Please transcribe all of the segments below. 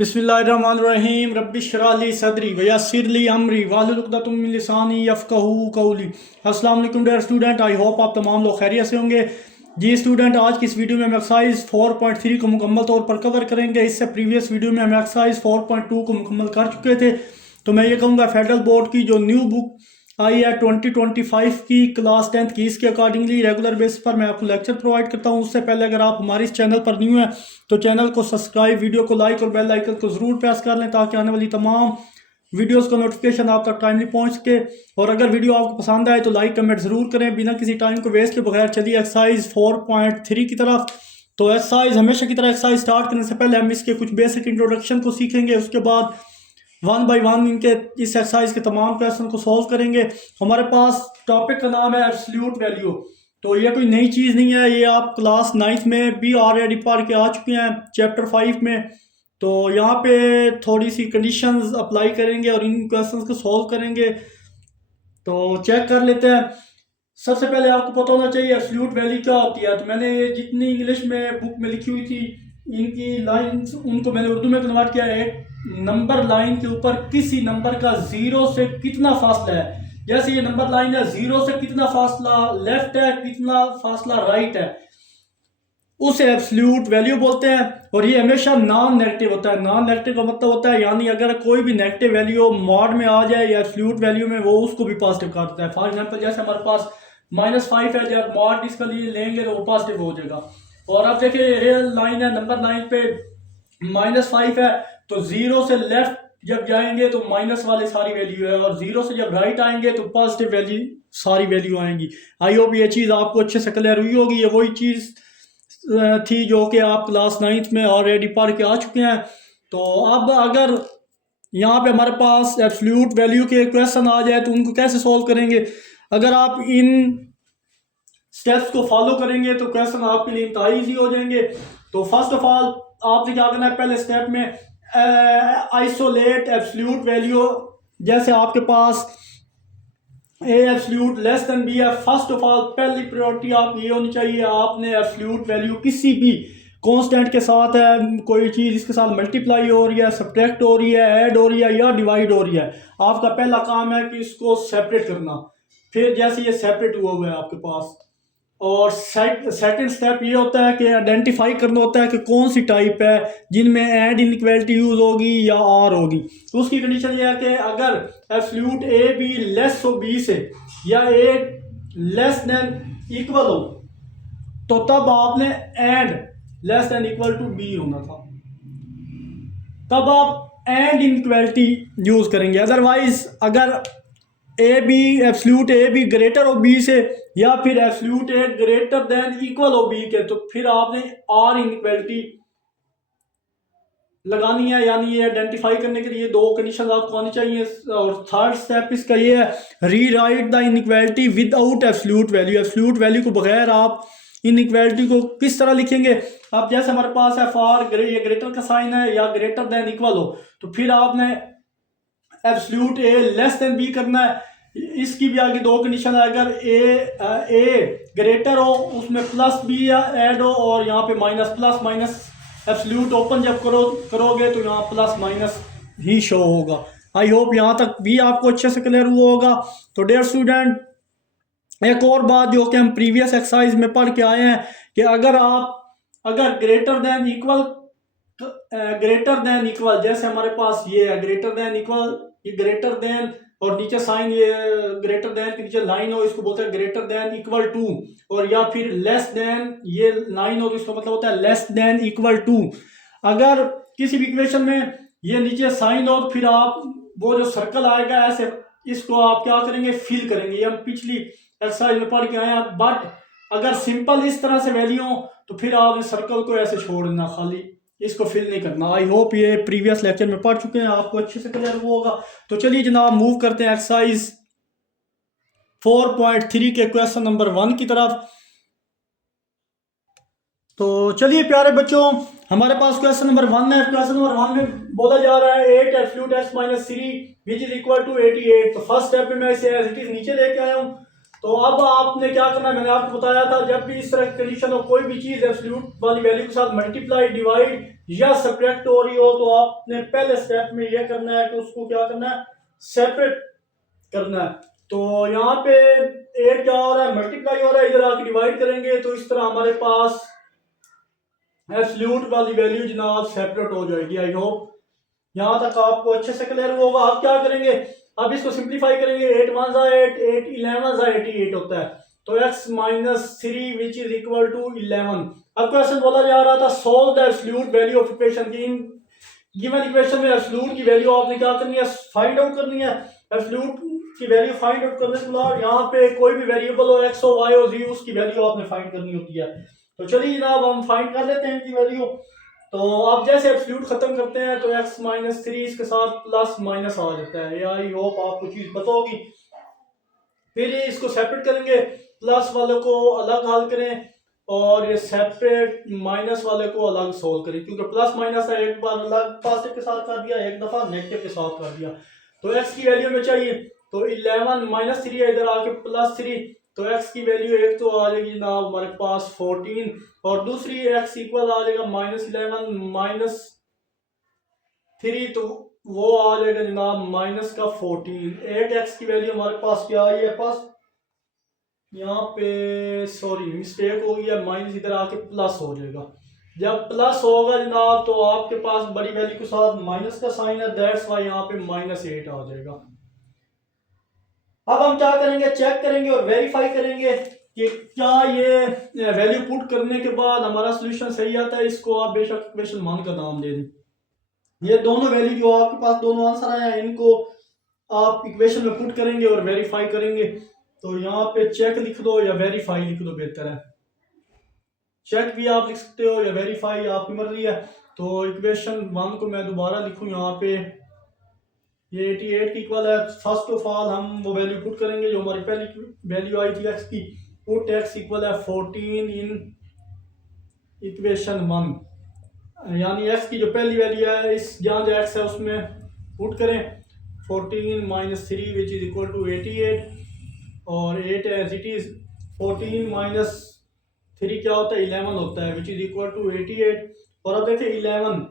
बिस्मिल्लाहिर्रहमानिर्रहीम रब्बिश इश्रह ली सदरी व यस्सिर ली अमरी वाहलुल उक़दतम मिन लिसानी यफ़क़हू क़ौली। अस्सलाम वालेकुम डियर स्टूडेंट, आई होप आप तमाम लोग खैरियत से होंगे। जी स्टूडेंट, आज की इस वीडियो में हम एक्सरसाइज 4.3 को मुकम्मल तौर पर कवर करेंगे। इससे प्रीवियस वीडियो में हम एक्सरसाइज 4.2 को मुकम्मल कर चुके थे। तो मैं ये कहूँगा फेडरल बोर्ड की जो न्यू बुक आई है 2025 की क्लास 10th की, इसके अकॉर्डिंगली रेगुलर बेसिस पर मैं आपको लेक्चर प्रोवाइड करता हूँ। उससे पहले अगर आप हमारे इस चैनल पर न्यू हैं तो चैनल को सब्सक्राइब, वीडियो को लाइक और बेल आइकन को ज़रूर प्रेस कर लें ताकि आने वाली तमाम वीडियोस का नोटिफिकेशन आप तक टाइमली पहुँच सके। और अगर वीडियो आपको पसंद आए तो लाइक कमेंट ज़रूर करें। बिना किसी टाइम को वेस्ट के बगैर चलिए एक्सरसाइज 4.3 की तरफ। तो एक्सरसाइज हमेशा की तरह एक्सरसाइज स्टार्ट करने से पहले हम इसके कुछ बेसिक इंट्रोडक्शन को सीखेंगे। उसके बाद 1 बाय 1 इनके इस एक्सरसाइज के तमाम क्वेश्चन को सॉल्व करेंगे। हमारे पास टॉपिक का नाम है एब्सोल्यूट वैल्यू। तो ये कोई नई चीज़ नहीं है, ये आप क्लास 9th में भी ऑलरेडी पढ़ के आ चुके हैं चैप्टर 5 में। तो यहाँ पे थोड़ी सी कंडीशंस अप्लाई करेंगे और इन क्वेश्चंस को सॉल्व करेंगे। तो चेक कर लेते हैं। सबसे पहले आपको पता होना चाहिए एब्सोल्यूट वैल्यू क्या होती है। तो मैंने जितनी इंग्लिश में बुक में लिखी हुई थी इनकी लाइंस उनको मैंने उर्दू में कन्वर्ट किया है। नंबर लाइन के ऊपर किसी नंबर का जीरो से कितना फासला है। जैसे ये नंबर लाइन है, जीरो से कितना फासला लेफ्ट है, कितना फासला राइट है, उसे एब्सोल्यूट वैल्यू बोलते हैं। और ये हमेशा नॉन नेगेटिव होता है। नॉन नेगेटिव का मतलब होता है यानी अगर कोई भी नेगेटिव वैल्यू मॉड में आ जाए या एब्सोल्यूट वैल्यू में, वो उसको भी पॉजिटिव कर देता है। फॉर एग्जांपल जैसे हमारे पास -5 है, जब मॉड इसका लिए लेंगे तो वो पॉजिटिव हो जाएगा। और अब देखिए रियल लाइन है, नंबर लाइन पे -5 है, तो जीरो से लेफ्ट जब जाएंगे तो माइनस वाले सारी वैल्यू है, और जीरो से जब राइट आएंगे तो पॉजिटिव वैल्यू सारी वैल्यू आएंगी। आई होप ये चीज़ आपको अच्छे से क्लियर हुई होगी। ये वही चीज़ थी जो कि आप क्लास 9th में ऑलरेडी पढ़ के आ चुके हैं। तो अब अगर यहाँ पे हमारे पास एब्सोल्यूट वैल्यू के क्वेश्चन आ जाए तो उनको कैसे सॉल्व करेंगे। अगर आप इन स्टेप्स को फॉलो करेंगे तो क्वेश्चन आपके लिए इंतहाई ईजी हो जाएंगे। तो फर्स्ट ऑफ ऑल आपने क्या करना है, पहले स्टेप में आइसोलेट एब्सोल्यूट वैल्यू। जैसे आपके पास ए एब्सोल्यूट लेस देन बी है, फर्स्ट ऑफ ऑल पहली प्रायोरिटी आप ये होनी चाहिए, आपने एब्सोल्यूट वैल्यू किसी भी कांस्टेंट के साथ है, कोई चीज़ इसके साथ मल्टीप्लाई हो रही है, सब्ट्रैक्ट हो रही है, ऐड हो रही है या डिवाइड हो रही है, आपका पहला काम है कि इसको सेपरेट करना। फिर जैसे ये सेपरेट हुआ है आपके पास, और सेकंड स्टेप ये होता है कि आइडेंटिफाई करना होता है कि कौन सी टाइप है जिनमें एंड इनइक्वालिटी यूज होगी या आर होगी। तो उसकी कंडीशन ये है कि अगर एब्सोल्यूट ए बी लेस हो बी से या ए लेस देन इक्वल हो तो तब आपने and less than equal to B होना था, तब आप एंड इनइक्वालिटी यूज करेंगे। अदरवाइज अगर A B absolute A B greater हो बी से या फिर absolute A greater than equal हो बी के, तो फिर आपने आर इनइक्वालिटी लगानी है। यानी ये आइडेंटिफाई करने के लिए दो कंडीशन आपको आनी चाहिए। और थर्ड स्टेप इसका ये है, rewrite the inequality without absolute value. Absolute value को बगैर आप इनइक्वालिटी को किस तरह लिखेंगे। अब जैसे हमारे पास है फॉर ये ग्रेटर का साइन है या ग्रेटर देन इक्वल हो, तो फिर आपने एब्सोल्यूट ए लेस देन बी करना है। इसकी भी आगे दो कंडीशन है, अगर ए ग्रेटर हो उसमें प्लस बी या ऐड हो, और यहाँ पे minus plus minus absolute open जब करोगे तो यहाँ प्लस माइनस ही शो होगा। आई होप यहाँ तक भी आपको अच्छे से क्लियर हुआ होगा। तो डियर स्टूडेंट, एक और बात जो कि हम प्रीवियस एक्सरसाइज में पढ़ के आए हैं कि अगर ग्रेटर देन इक्वल जैसे हमारे पास ये है ग्रेटर देन इक्वल, ये ग्रेटर देन और नीचे साइन, ये ग्रेटर देन के नीचे लाइन हो, इसको बोलते हैं ग्रेटर देन इक्वल टू। और या फिर लेस देन, ये लाइन हो तो इसका मतलब होता है लेस देन इक्वल टू। अगर किसी भी इक्वेशन में ये नीचे साइन हो तो फिर आप वो जो सर्कल आएगा ऐसे, इसको आप क्या करेंगे, फिल करेंगे। ये हम पिछली एक्सरसाइज में पढ़ के आए हैं। बट अगर सिंपल इस तरह से वैल्यू हो तो फिर आप इस सर्कल को ऐसे छोड़ देना, खाली इसको फिल नहीं करना। आई होप ये प्रीवियस लेक्चर में पढ़ चुके हैं, आपको अच्छे से क्लियर हुआ होगा। तो चलिए जनाब मूव करते हैं एक्सरसाइज 4.3 के क्वेश्चन नंबर 1 की तरफ। तो चलिए प्यारे बच्चों, हमारे पास क्वेश्चन नंबर 1 है। क्वेश्चन नंबर 1 में बोला जा रहा है 8 absolute x minus 3 which is equal to 88। तो फर्स्ट स्टेप में मैं इसे एज इट इज नीचे लेके आया हूँ। तो अब आपने क्या करना है, मैंने आपको बताया था जब भी इस तरह की कंडीशन हो, कोई भी चीज एब्सोल्यूट वाली वैल्यू के साथ मल्टीप्लाई, डिवाइड या सब्ट्रैक्ट हो रही हो, तो आपने पहले स्टेप में ये करना है कि उसको क्या करना है, सेपरेट करना है। तो यहाँ पे 8 क्या हो रहा है, मल्टीप्लाई हो रहा है, इधर आके डिवाइड करेंगे तो इस तरह हमारे पास एब्सोल्यूट वाली वैल्यू जनाब सेपरेट हो जाएगी। आई होप यहाँ तक आपको अच्छे से क्लियर होगा। आप क्या करेंगे, अब इसको सिंप्लीफाई करेंगे। 8 1 8, 8 11 88 होता है, तो x minus 3 which is equal to 11। अब क्वेश्चन बोला जा रहा था solve the absolute value of equation की। गिवन इक्वेशन में एब्सोल्यूट की वैल्यू आपने क्या करनी है, फाइंड आउट करनी है। एब्सोल्यूट की वैल्यू फाइंड आउट करने के बाद यहाँ पे कोई भी वेरिएबल हो, x हो, y हो, z, उसकी वैल्यू आपने फाइंड करनी होती है। तो चलिए जनाब हम फाइंड कर लेते हैं इनकी वैल्यू। तो आप जैसे एब्सोल्यूट खत्म करते हैं तो x माइनस 3 इसके साथ प्लस माइनस आ जाता है। आई होप आपको चीज पता होगी। फिर ये इसको सेपरेट करेंगे, प्लस वाले को अलग हल करें और ये सेपरेट माइनस वाले को अलग सोल्व करें, क्योंकि प्लस माइनस है, एक बार अलग पॉजिटिव के साथ कर दिया, एक दफा नेगेटिव के साथ कर दिया। तो x की वैल्यू में चाहिए, तो 11 माइनस 3 है, इधर आके प्लस 3, तो x की वैल्यू एक तो आ जाएगी जनाब हमारे पास 14, और दूसरी x इक्वल आ जाएगा माइनस 11 माइनस 3, तो वो आ जाएगा जनाब माइनस का 14। 8x की वैल्यू हमारे पास क्या आई है, पास यहाँ पे सॉरी मिस्टेक हो गई है, माइनस इधर आके प्लस हो जाएगा। जब प्लस होगा जनाब तो आपके पास बड़ी वैल्यू के साथ माइनस का साइन है, दैट्स वाई यहाँ पे -8 आ जाएगा। अब हम क्या करेंगे, चेक करेंगे और वेरीफाई करेंगे कि क्या ये वैल्यू पुट करने के बाद हमारा सोल्यूशन सही आता है। इसको आप बेशक इक्वेशन मान का नाम दे दें। ये दोनों वैल्यू जो आपके पास दोनों आंसर आए हैं, इनको आप इक्वेशन में पुट करेंगे और वेरीफाई करेंगे। तो यहाँ पे चेक लिख दो या वेरीफाई लिख दो, बेहतर है। चेक भी आप लिख सकते हो या वेरीफाई, आपकी मर्जी है। तो इक्वेशन 1 को मैं दोबारा लिखूं यहाँ पे, ये 88 की इक्वल है। फर्स्ट ऑफ ऑल हम वो वैल्यू पुट करेंगे जो हमारी पहली वैल्यू आई थी x की। पुट x इक्वल है 14 इन इक्वेशन 1, यानी x की जो पहली वैल्यू है इस जहाँ जो x है उसमें पुट करें 14 minus 3 which is equal to 88, और 8 एज इट इज। 14 माइनस 3 क्या होता है, 11 होता है, विच इज इक्वल टू 88। और अब देखिए 11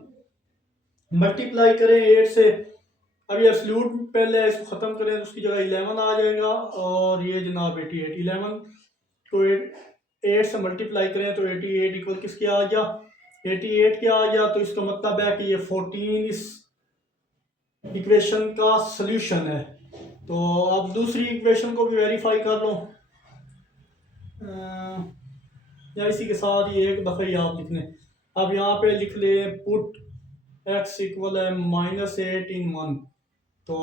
मल्टीप्लाई करें 8 से, अभी एब्सोल्यूट पहले इसको खत्म करें तो उसकी जगह 11 आ जाएगा, और ये जनाब 88। 11 को 8 से मल्टीप्लाई करें तो 88 इक्वल किसके आ गया, 88 क्या आ गया। तो इसका मतलब है कि ये 14 इस इक्वेशन का सॉल्यूशन है। तो अब दूसरी इक्वेशन को भी वेरीफाई कर लो, या इसी के साथ ये एक दफ़ा ही आप लिख लें। अब यहाँ पे लिख ले पुट x इक्वल है -8 इन 1, तो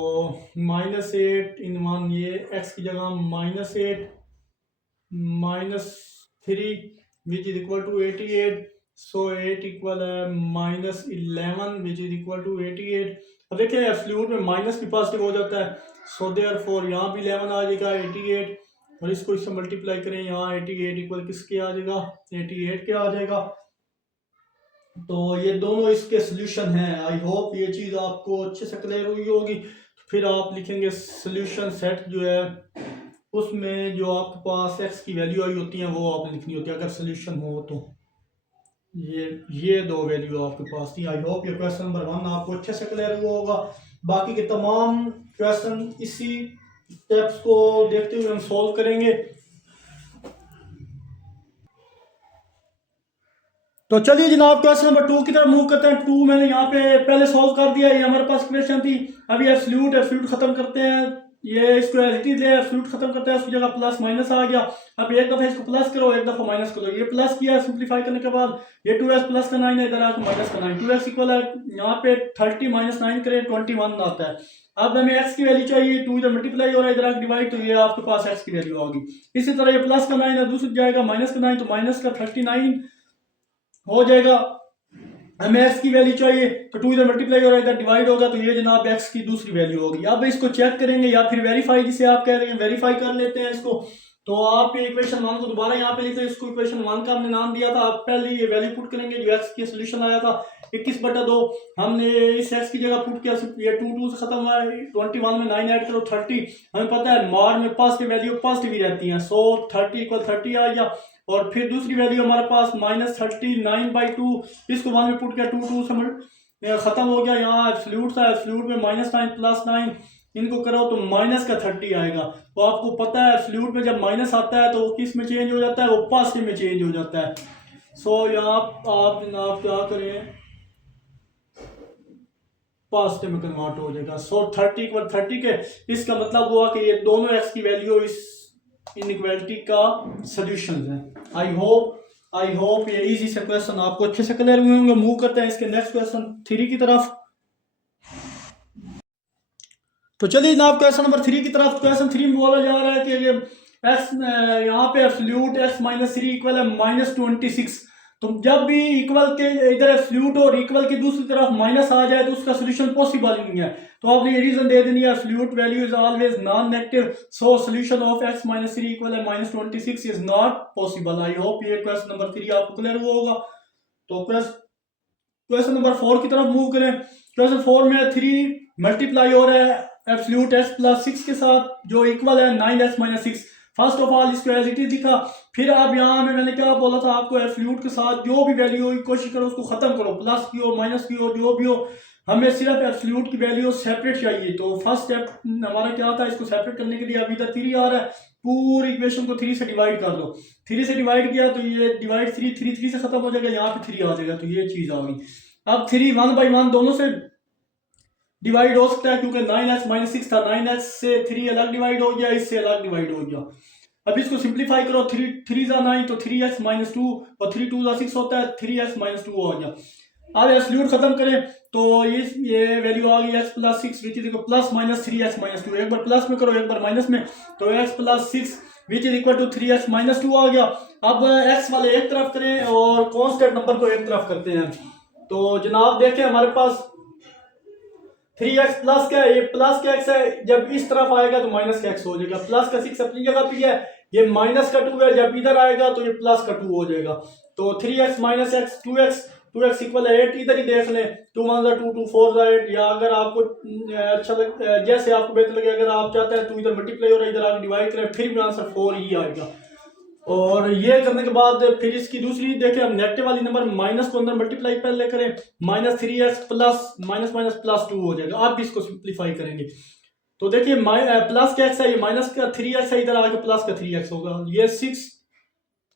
-8 इन 1, ये x की जगह -8 -3 which is equal to 88, so 8 equal है -11 विच इज इक्वल टू 88। अब देखिए एब्सोल्यूट में माइनस भी पॉजिटिव हो जाता है, सो देयरफॉर यहाँ भी 11 आ जाएगा 88, और इसको इससे मल्टीप्लाई करें, यहाँ 88 इक्वल किसके आ जाएगा, 88 के आ जाएगा। तो ये दोनों इसके सोल्यूशन हैं। आई होप ये चीज़ आपको अच्छे से क्लियर हुई होगी। फिर आप लिखेंगे सोल्यूशन सेट जो है उसमें जो आपके पास x की वैल्यू आई होती है वो आपने लिखनी होती है, अगर सोल्यूशन हो तो। ये दो वैल्यू आपके पास थी। आई होप ये क्वेश्चन नंबर 1 आपको अच्छे से क्लियर हुआ होगा। बाकी के तमाम क्वेश्चन इसी स्टेप्स को देखते हुए हम सॉल्व करेंगे। तो चलिए जनाब क्वेश्चन नंबर 2 की तरफ मूव करते हैं। 2 मैंने यहाँ पे पहले सॉल्व कर दिया, ये हमारे पास क्वेश्चन थी। अभी एब्सोल्यूट खत्म करते हैं, ये इसको एलसीटी ले एब्सोल्यूट खत्म करते हैं, उसकी जगह प्लस माइनस आ गया। अब एक दफा इसको प्लस करो, एक दफा माइनस करो। ये प्लस किया सिंप्लीफाई करने के बाद, ये 2x प्लस का 9 है, इधर आकर माइनस का 9। 2x इक्वल है यहाँ पे 30 माइनस 9 करें 21 आता है। अब हमें x की वैल्यू चाहिए, 2 इधर मल्टीप्लाई हो रहा है, इधर आकर डिवाइड, तो ये आपके पास x की वैल्यू आ गई। इसी तरह ये प्लस का 9 है, दूसरी जाएगा माइनस का 9, तो माइनस का 39 हो जाएगा। हमें x की वैल्यू चाहिए, तो 2 इधर मल्टीप्लाई हो रहा है, इधर डिवाइड होगा, तो ये जनाब x की दूसरी वैल्यू होगी। अब इसको चेक करेंगे या फिर वेरीफाई जिसे आप कह रहे हैं, वेरीफाई कर लेते हैं इसको। तो आप ये इक्वेशन 1 को दोबारा यहाँ पे लिखते हैं, इसको इक्वेशन 1 का हमने नाम दिया था। आप पहले ये वैल्यू पुट करेंगे जो एक्स की सोल्यूशन आया था 21/2, हमने इस एक्स की जगह पुट किया, ये 2 से खत्म हुआ है, 21 में 9 ऐड करो 30, हमें पता है मॉड में पॉजिटिव वैल्यू पॉजिटिव ही रहती है, सो 30 = 30 आ गया। और फिर दूसरी वैल्यू हमारे पास -39/2, इसको 1 में पुट किया, 2 से खत्म हो गया, यहाँ एब्सोल्यूट था, एब्सोल्यूट में -9 +9 इनको करो तो -30 आएगा। तो आपको पता है एब्सोल्यूट में जब माइनस आता है तो वो किस में चेंज हो जाता है, वो पॉजिटिव में चेंज हो जाता है। सो यहाँ आप जनाब क्या करें, पॉजिटिव में कन्वर्ट हो जाएगा। सो 30 = 30 के, इसका मतलब हुआ कि ये दोनों एक्स की वैल्यू इस इनइक्वालिटी का सॉल्यूशन है। आई होप ये इजी से क्वेश्चन आपको अच्छे से क्लियर हुए होंगे। मूव करते हैं इसके नेक्स्ट क्वेश्चन 3 की तरफ। तो चलिए जनाब क्वेश्चन नंबर 3 की तरफ। क्वेश्चन 3 में बोला जा रहा है कि एक्स यहाँ पे एब्सोल्यूट x - 3 इक्वल है -26। तो जब भी इक्वल के इधर एब्सोल्यूट और इक्वल की दूसरी तरफ माइनस आ जाए तो उसका सोल्यूशन पॉसिबल नहीं है। तो आपने ये रीजन दे देनी है, absolute value is always non negative, so solution of x - 3 equal है -26 is not possible. I hope ये क्वेश्चन नंबर 3 आपको क्लियर हुआ होगा। तो क्वेश्चन नंबर 4 की तरफ मूव करें। क्वेश्चन 4 में 3 मल्टीप्लाई हो रहा है एब्सोल्यूट x + 6 के साथ जो इक्वल है 9x - 6। फर्स्ट ऑफ ऑल इसको एज इट इज लिखा। फिर अब यहाँ में मैंने क्या बोला था आपको, एब्सोल्यूट के साथ जो भी वैल्यू हो कोशिश करो उसको खत्म करो, प्लस की हो माइनस की हो जो भी हो, हमें सिर्फ एब्सोल्यूट की वैल्यू सेपरेट चाहिए। तो फर्स्ट स्टेप हमारा क्या था, इसको सेपरेट करने के लिए अभी तक 3 आ रहा है, पूरी इक्वेशन को 3 से डिवाइड कर लो। 3 से डिवाइड किया तो ये डिवाइड 3 से खत्म हो जाएगा, यहाँ पे 3 आ जाएगा, तो ये चीज आ गई। अब 3 1/1 दोनों से डिवाइड हो सकता है क्योंकि 9x - 6 था, 9x से 3 अलग डिवाइड हो गया, इससे अलग डिवाइड हो गया। अब इसको सिंप्लीफाई करो, 3 × 9 तो 3x - 2 और 3 × 2 = 6 होता है, 3x - 2 हो गया। अब एब्सोल्यूट खत्म करें तो ये वैल्यू आ गई x + 6 which is equal plus minus 3x - 2, एक बार प्लस में करो एक बार माइनस में, तो x + 6 which is equal to 3x - 2 आ गया। अब x वाले एक तरफ करें और कांस्टेंट नंबर को एक तरफ करते हैं। तो जनाब देखें हमारे पास 3x प्लस का ये प्लस का x है, जब इस तरफ आएगा तो माइनस का x हो जाएगा, प्लस का 6 अपनी जगह पे है, ये माइनस का 2 है, जब इधर आएगा तो ये प्लस का 2 हो जाएगा। तो 3x - x 2x इक्वल है 8, इधर ही देख लें, 2 1 2 2 4 8, या अगर आपको अच्छा जैसे आपको बेहतर लगे, अगर आप चाहते हैं तो इधर मल्टीप्लाई हो रहा है इधर आगे डिवाइड करें, फिर भी आंसर 4 ही आएगा। और ये करने के बाद फिर इसकी दूसरी देखें, हम नेगेटिव वाली नंबर माइनस को अंदर मल्टीप्लाई पहले करें, -3x plus minus minus plus 2 हो जाएगा। अब इसको सिंप्लीफाई करेंगे तो देखिए प्लस का x है, ये माइनस का 3x है, इधर आके प्लस का 3x होगा, ये 6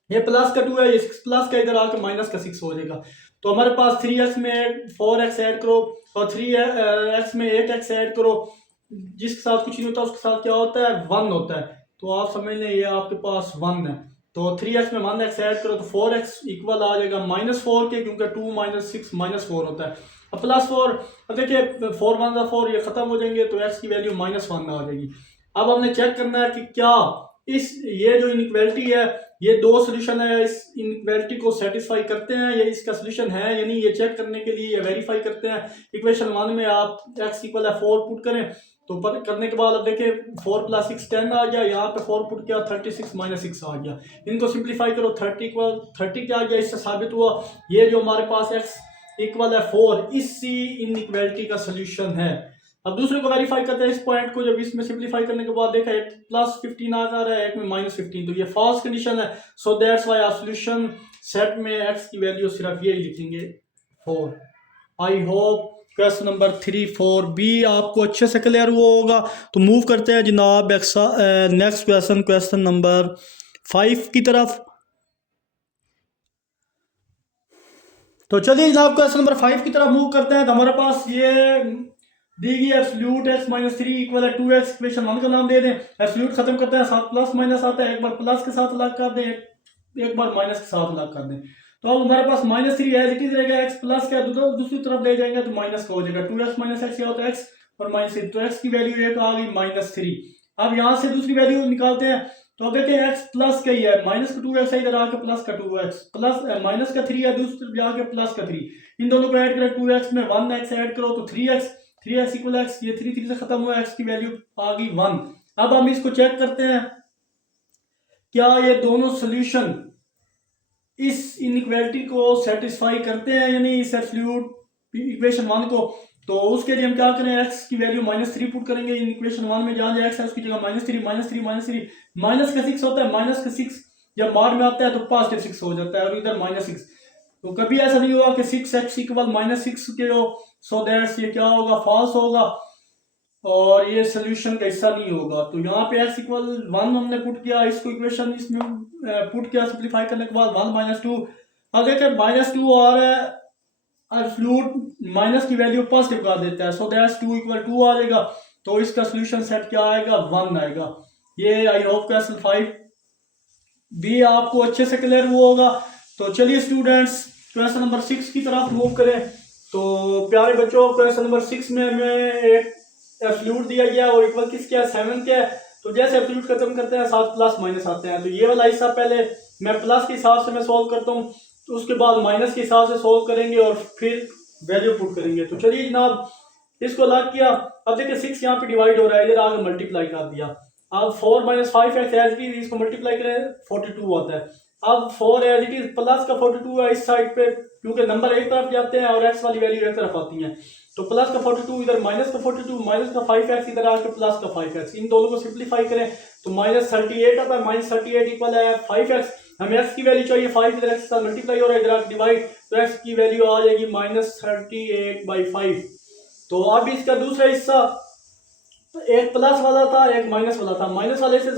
ये प्लस का 2 है, ये 6 प्लस का इधर आके माइनस का 6 हो जाएगा। तो हमारे पास 3x में 4x ऐड करो और 3x में 8x ऐड करो, जिसके साथ कुछ नहीं होता उसके साथ क्या होता है 1 होता है, तो आप समझ लें ये आपके पास 1 है। तो 3x में 1x ऐड करो तो 4x इक्वल आ जाएगा -4 के, क्योंकि 2 - 6 -4 होता है। अब +4, अब देखिए 4 1 × 4 ये खत्म हो जाएंगे तो x की वैल्यू -1 आ जाएगी। अब हमने चेक करना है कि क्या ये जो इनइक्वालिटी है, ये दो सोल्यूशन है, इस इनइक्वालिटी को सेटिस्फाई करते हैं, ये इसका सोल्यूशन है यानी ये चेक करने के लिए ये वेरीफाई करते हैं। इक्वेशन 1 में आप x इक्वल है 4 पुट करें, तो करने के बाद अब देखिए 4 + 6 10 आ गया, यहाँ पे 4 पुट किया 36 - 6 आ गया। इनको सिंप्लीफाई करो, 30 क्या आ गया, इससे साबित हुआ ये जो हमारे पास x इक्वल है 4 इसी इनइक्वालिटी का सोल्यूशन है। अब दूसरे को वेरीफाई करते हैं इस पॉइंट को, जब इसमें सिंप्लीफाई करने के बाद देखा एक +15 आ रहा है, एक में -15, तो ये फॉल्स कंडीशन है। सो दैट्स व्हाई आप सॉल्यूशन सेट में x की वैल्यू सिर्फ यही लिखेंगे 4। I hope question number 3 4 B आपको अच्छे से क्लियर हुआ होगा। तो मूव करते हैं जनाब नेक्स्ट क्वेश्चन नंबर 5 की तरफ। तो चलिए जनाब क्वेश्चन नंबर 5 की तरफ मूव करते हैं। तो हमारे पास ये दी गई एब्सोल्यूट x - 3 इक्वल है 2x, इक्वेशन 1 का नाम दे दें। एब्सोल्यूट खत्म करते हैं, साथ प्लस माइनस आता है, एक बार प्लस के साथ अलग कर दें, एक बार माइनस के साथ अलग कर दें। तो अब हमारे पास -3 एज इट इज रहेगा, x प्लस का दूसरी तरफ ले जाएंगे तो माइनस का हो जाएगा, 2x - x क्या होता है x और -3, तो x की वैल्यू एक आ गई -3। अब यहाँ से दूसरी वैल्यू निकालते हैं, तो अब देखिए x प्लस का ही है, माइनस का 2x है, इधर आके प्लस का 2x, प्लस माइनस का 3 है, दूसरी तरफ जाके प्लस का 3, इन दोनों को ऐड करें, 2x में 1x ऐड करो तो 3x इक्वल x, ये 3 से खत्म हुआ, x की वैल्यू आ गई 1। अब हम इसको चेक करते हैं क्या ये दोनों सोल्यूशन इस इनइक्वालिटी को सेटिस्फाई करते हैं या नहीं, इस एब्सोल्यूट इक्वेशन 1 को। तो उसके लिए हम क्या करें, x की वैल्यू -3 पुट करेंगे इन इक्वेशन 1 में, जहां x है उसकी जगह -3 -3 माइनस का 6 होता है, माइनस का 6 जब मार में आता है तो +6 हो जाता है और इधर -6। तो कभी ऐसा नहीं होगा कि 6x इक्वल -6 के हो, सो दैट्स ये क्या होगा, फॉल्स होगा और ये सोल्यूशन का हिस्सा नहीं होगा। तो यहाँ पे x इक्वल 1 हमने पुट किया, इसको इक्वेशन इसमें पुट किया, सिंप्लीफाई करने के बाद 1 -2। अब देखिए -2 आ रहा है और फ्लूट माइनस की वैल्यू पॉजिटिव कर देता है, सो दैट्स 2 = 2 आ जाएगा। तो इसका सोल्यूशन सेट क्या आएगा, 1 आएगा। ये आई होप क्वेश्चन 5 भी आपको अच्छे से क्लियर हुआ होगा। तो चलिए स्टूडेंट्स क्वेश्चन नंबर 6 की तरफ मूव करें। तो प्यारे बच्चों, क्वेश्चन नंबर 6 में हमें एक एब्सोल्यूट दिया गया और इक्वल किसके है, 7 के है। तो जैसे एब्सोल्यूट खत्म करते हैं साथ प्लस माइनस आते हैं। तो ये वाला हिस्सा पहले मैं प्लस के हिसाब से मैं सॉल्व करता हूँ, तो उसके बाद माइनस के हिसाब से सॉल्व करेंगे और फिर वैल्यू पुट करेंगे। तो चलिए जनाब, इसको अलग किया। अब देखिए 6 यहाँ पे डिवाइड हो रहा है, इधर आगे मल्टीप्लाई कर दिया। अब 4 - 5x एज इट इज, इसको मल्टीप्लाई करें 42 आता है। अब 4 एज इट इज प्लस का 42 है इस साइड पे, क्योंकि नंबर एक तरफ जाते हैं और x वाली वैल्यू एक तरफ आती है। तो प्लस का 42 इधर, माइनस का 42, माइनस का 5x इधर आके प्लस का 5x, इन दोनों को सिंप्लीफाई करें तो -38 आता है। -38 इक्वल है 5x। हमें x की वैल्यू चाहिए 5, इधर x का मल्टीप्लाई हो रहा है, इधर डिवाइड, तो x की वैल्यू आ जाएगी -38/5। तो अब इसका दूसरा हिस्सा, एक प्लस वाला था एक माइनस वाला था, माइनस वाले से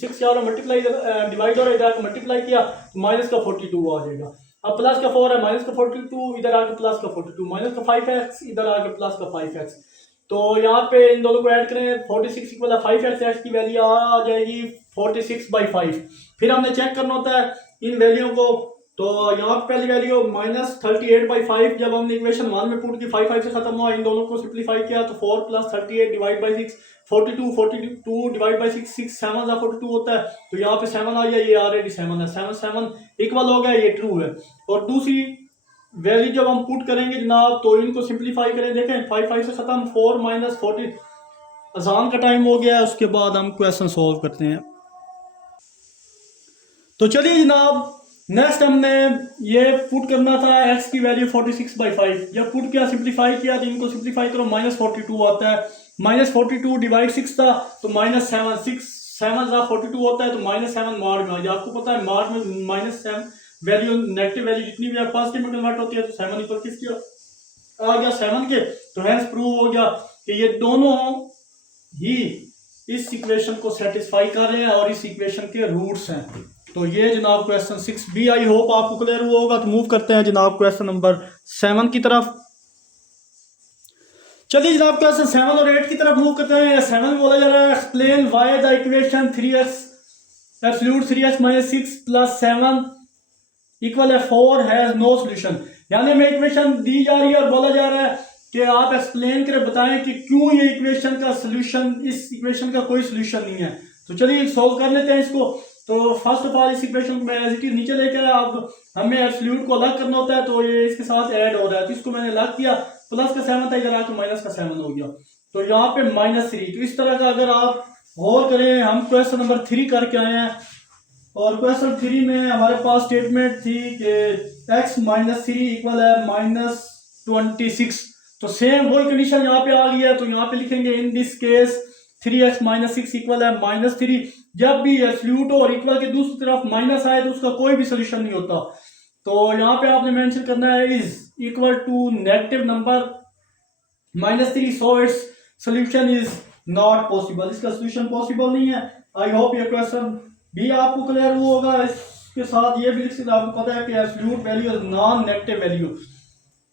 6 और मल्टीप्लाई डिवाइड हो रहा है, इधर मल्टीप्लाई किया तो माइनस का 42 आ जाएगा। अब प्लस का 4 है, माइनस का 42 इधर आके प्लस का 42, माइनस का 5x इधर आके प्लस का 5x। तो यहाँ पे इन दोनों को ऐड करें, 46 इक्वल है 5x, x की वैल्यू आ जाएगी 46/5। फिर हमने चेक करना होता है इन वैल्यू को। तो यहाँ पे पहली वैल्यू -38/5, जब हमने इक्वेशन 1 में पुट की 5 से खत्म हुआ, इन दोनों को सिंप्लीफाई किया तो 4 + 38 डिवाइड बाई 6, 42 डिवाइड बाई 6, 6 7 42 होता है। तो यहाँ पे 7 आ गया, ये ऑलरेडी 7 है, 7 7 इक्वल हो गया, ये ट्रू है। और दूसरी वैल्यू जब हम पुट करेंगे जनाब, तो इनको सिंप्लीफाई करें, देखें 5 से खत्म, 4 - 40, अजान का टाइम हो गया। उसके बाद हम क्वेश्चन सॉल्व करते हैं। तो चलिए जनाब, नेक्स्ट हमने ये पुट करना था x की वैल्यू 46/5। जब पुट किया, सिंप्लीफाई किया, तो इनको सिंप्लीफाई करो, -42 आता है। -42 डिवाइड 6 था तो -7, 6 7 42 होता है, तो -7 मार्ग में आ गया। आपको पता है मार्ग में -7 वैल्यू, नेगेटिव वैल्यू जितनी भी पॉजिटिव में कन्वर्ट होती है, तो 7 इक्वल किसकी आ गया, 7 के। तो हेंस प्रूव हो गया कि ये दोनों ही इस इक्वेशन को सेटिस्फाई कर रहे हैं और इस इक्वेशन के रूट्स हैं। तो ये जनाब क्वेश्चन 6 आई होप आपको क्लियर हुआ होगा। तो मूव करते हैं जनाब क्वेश्चन नंबर 7 की तरफ। चलिए जनाब क्वेश्चन 7 और 8 की तरफ मूव करते हैं। 7 में बोला जा रहा है, explain why the equation 3x absolute 3x - 6 + 7 = 4 has no solution. यानी हमें इक्वेशन दी जा रही है और बोला जा रहा है कि आप एक्सप्लेन करें, बताएं कि क्यों ये इक्वेशन का सॉल्यूशन, इस इक्वेशन का कोई सॉल्यूशन नहीं है। तो चलिए सॉल्व कर लेते हैं इसको। तो फर्स्ट ऑफ ऑल इस इक्वेशन को मैं एज इट इज नीचे लेके आया। अब हमें एब्सोल्यूट को अलग करना होता है, तो ये इसके साथ ऐड हो रहा है, तो इसको मैंने अलग किया। प्लस का 7 था, इधर आके माइनस का 7 हो गया। तो यहाँ पे -3। तो इस तरह का अगर आप गौर करें, हम क्वेश्चन नंबर 3 करके आए हैं और क्वेश्चन 3 में हमारे पास स्टेटमेंट थी कि x - 3 इक्वल है -26। तो सेम वही कंडीशन यहाँ पे आ गई है। तो यहाँ पे लिखेंगे in this case 3x - 6 equal है -3। जब भी एब्सोल्यूट और इक्वल के दूसरी तरफ माइनस आए तो उसका कोई भी सोल्यूशन नहीं होता। तो यहाँ पे आपने मेंशन करना है is equal to negative number -3, so it's solution is not possible. इसका सोल्यूशन पॉसिबल नहीं है। आई होप ये क्वेश्चन भी आपको क्लियर हुआ होगा। इसके साथ ये भी लिख सकते, आपको पता है कि absolute value is non negative value.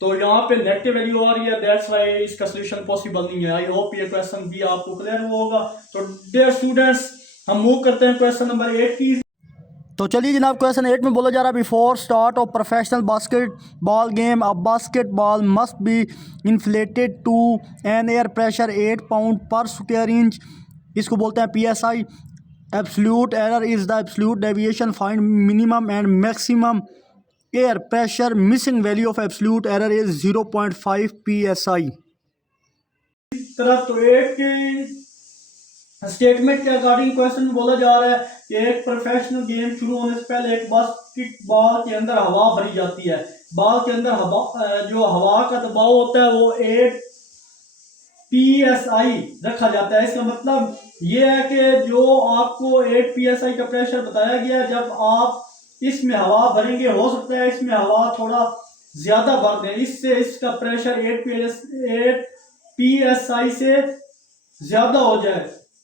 तो यहाँ पे नेगेटिव वैल्यू आ रही है, दैट्स व्हाई इसका सोल्यूशन पॉसिबल नहीं है। आई होप ये क्वेश्चन भी आपको क्लियर हुआ होगा। तो डियर स्टूडेंट्स, हम मूव करते हैं क्वेश्चन नंबर 8 की। तो चलिए जनाब, क्वेश्चन 8 में बोला जा रहा है, before start of professional basketball game a basketball must be inflated to an air pressure 8 pound per square inch. इसको बोलते हैं PSI। Absolute error is the absolute deviation, find minimum and maximum air pressure. Missing value of absolute error is 0.5 PSI। तरफ तो 8 की statement के according question में बोला जा रहा है कि एक प्रोफेशनल गेम शुरू होने से पहले एक बास्केटबॉल के अंदर हवा भरी जाती है। बॉल के अंदर जो हवा का दबाव होता है वो 8 PSI रखा जाता है। इसका मतलब ये है कि जो आपको 8 PSI का प्रेशर बताया गया, जब आप इसमें हवा भरेंगे हो सकता है इसमें हवा थोड़ा ज्यादा भर दें, इससे इसका प्रेशर 8 PSI से ज्यादा हो जाए,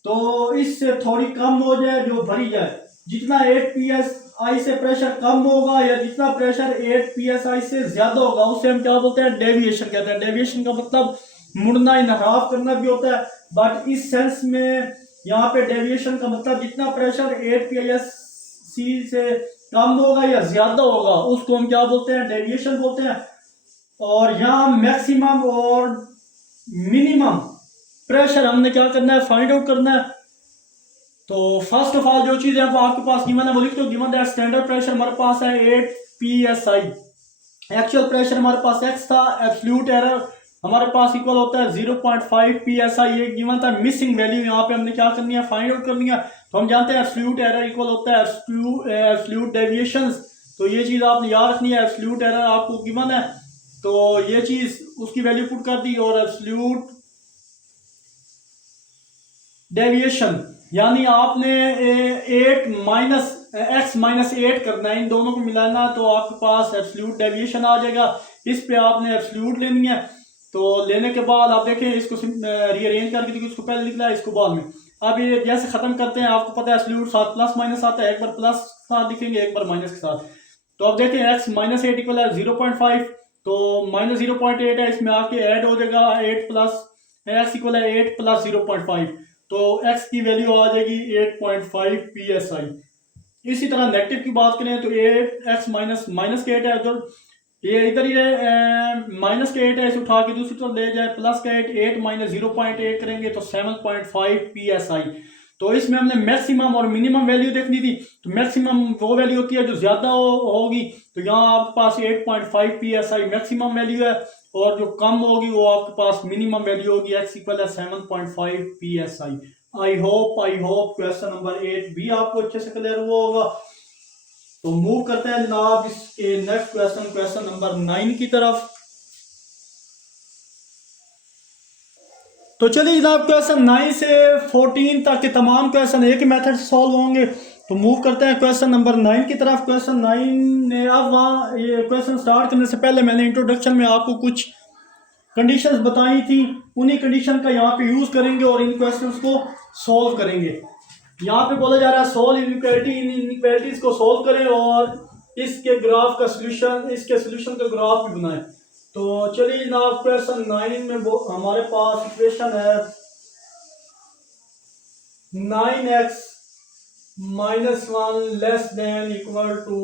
तो इससे थोड़ी कम हो जाए जो भरी जाए। जितना 8 PSI से प्रेशर कम होगा या जितना प्रेशर 8 PSI से ज्यादा होगा उसे हम क्या बोलते हैं, डेविएशन कहते हैं। डेविएशन का मतलब मुड़ना इनहराफ करना भी होता है, बट इस सेंस में यहाँ पे डेविएशन का मतलब जितना प्रेशर 8 PSI से कम होगा या ज्यादा होगा उसको हम क्या बोलते हैं, डेविएशन बोलते हैं। और यहाँ मैक्सिमम और मिनिमम प्रेशर हमने क्या करना है, फाइंड आउट करना है। तो फर्स्ट ऑफ ऑल जो चीज है वो आपके पास गिवन है वो लिख दो। गिवन दैट स्टैंडर्ड प्रेशर हमारे पास है 8 PSI, एक्चुअल प्रेशर हमारे पास x था, एब्सोल्यूट एरर हमारे पास इक्वल होता है 0.5 PSI। ये गिवन था, मिसिंग वैल्यू यहाँ पे हमने क्या करनी है, फाइंड आउट करनी है। तो हम जानते हैं एब्सोल्यूट एरर इक्वल होता है एब्सोल्यूट डेविएशंस, तो ये चीज आपने याद रखनी है। एब्सोल्यूट एरर आपको गिवन है तो ये चीज उसकी वैल्यू पुट कर दी, और एब्सोल्यूट डेविएशन यानी आपने 8 माइनस x माइनस 8 करना है, इन दोनों को मिलाना, तो आपके पास एब्सोल्यूट डेविएशन आ जाएगा। इस पे आपने एब्सोल्यूट लेनी है। तो लेने के बाद आप देखें इसको रीअरेंज करके देखिए, इसको पहले लिखना है इसको बाद में। अब ये जैसे खत्म करते हैं आपको पता है एब्सोल्यूट साथ प्लस माइनस आता है, एक बार प्लस साथ लिखेंगे एक बार माइनस के साथ। तो अब देखें x माइनस 8 इक्वल है 0.5, तो माइनस 0.8 है, इसमें आके ऐड हो जाएगा 8 प्लस x इक्वल है 8 प्लस 0.5, तो x की वैल्यू आ जाएगी 8.5 PSI। इसी तरह नेगेटिव की बात करें तो 8x माइनस के 8 है, उधर ये इधर ही है माइनस के 8 है, इसे उठा के दूसरी तरफ ले जाए, प्लस का 8 माइनस 0.8 करेंगे तो 7.5 PSI। तो इसमें हमने मैक्सिमम और मिनिमम वैल्यू देखनी थी, तो मैक्सिमम वो वैल्यू होती है जो ज्यादा होगी, तो यहाँ आपके पास 8.5 PSI मैक्सिमम वैल्यू है, और जो कम होगी वो आपके पास मिनिमम वैल्यू होगी, x इक्वल है 7.5 PSI। आई होप क्वेश्चन नंबर 8 भी आपको अच्छे से क्लियर हुआ होगा। तो मूव करते हैं जनाब इसके नेक्स्ट क्वेश्चन नंबर 9 की तरफ। तो चलिए जनाब क्वेश्चन 9 से 14 तक के तमाम क्वेश्चन एक ही मेथड से सॉल्व होंगे। तो मूव करते हैं क्वेश्चन नंबर 9 की तरफ। क्वेश्चन 9 ने अब वहाँ ये क्वेश्चन स्टार्ट करने से पहले मैंने इंट्रोडक्शन में आपको कुछ कंडीशंस बताई थी, उन्हीं कंडीशन का यहाँ पे यूज करेंगे और इन क्वेश्चंस को सॉल्व करेंगे। यहाँ पे बोला जा रहा है सोल्व इनइक्वालिटी, इन इनइक्वालिटीज को सॉल्व करें और इसके ग्राफ का सोल्यूशन, इसके सोल्यूशन का ग्राफ भी बनाएं। तो चलिए जनाब क्वेश्चन 9 में हमारे पास इक्वेशन है 9x minus 1 less than equal to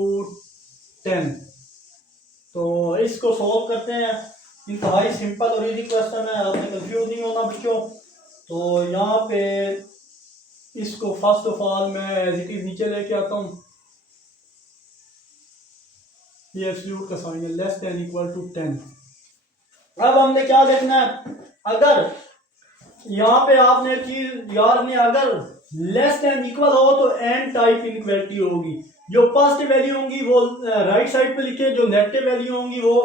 10। तो इसको सॉल्व करते हैं। इंतहाई सिंपल और इजी क्वेश्चन है, आपने कंफ्यूज नहीं होना बच्चों। तो यहाँ पे इसको फर्स्ट ऑफ ऑल मैं एज इट इज नीचे लेके आता हूँ, ये एब्सोल्यूट का साइन है, लेस देन इक्वल टू 10। अब हमने क्या देखना है, अगर यहाँ पे आपने एक चीज याद रखनी है, अगर लेस देन इक्वल हो तो एन टाइप इनइक्वालिटी होगी। जो पॉजिटिव वैल्यू होंगी वो राइट साइड पे लिखे, जो नेगेटिव वैल्यू होंगी वो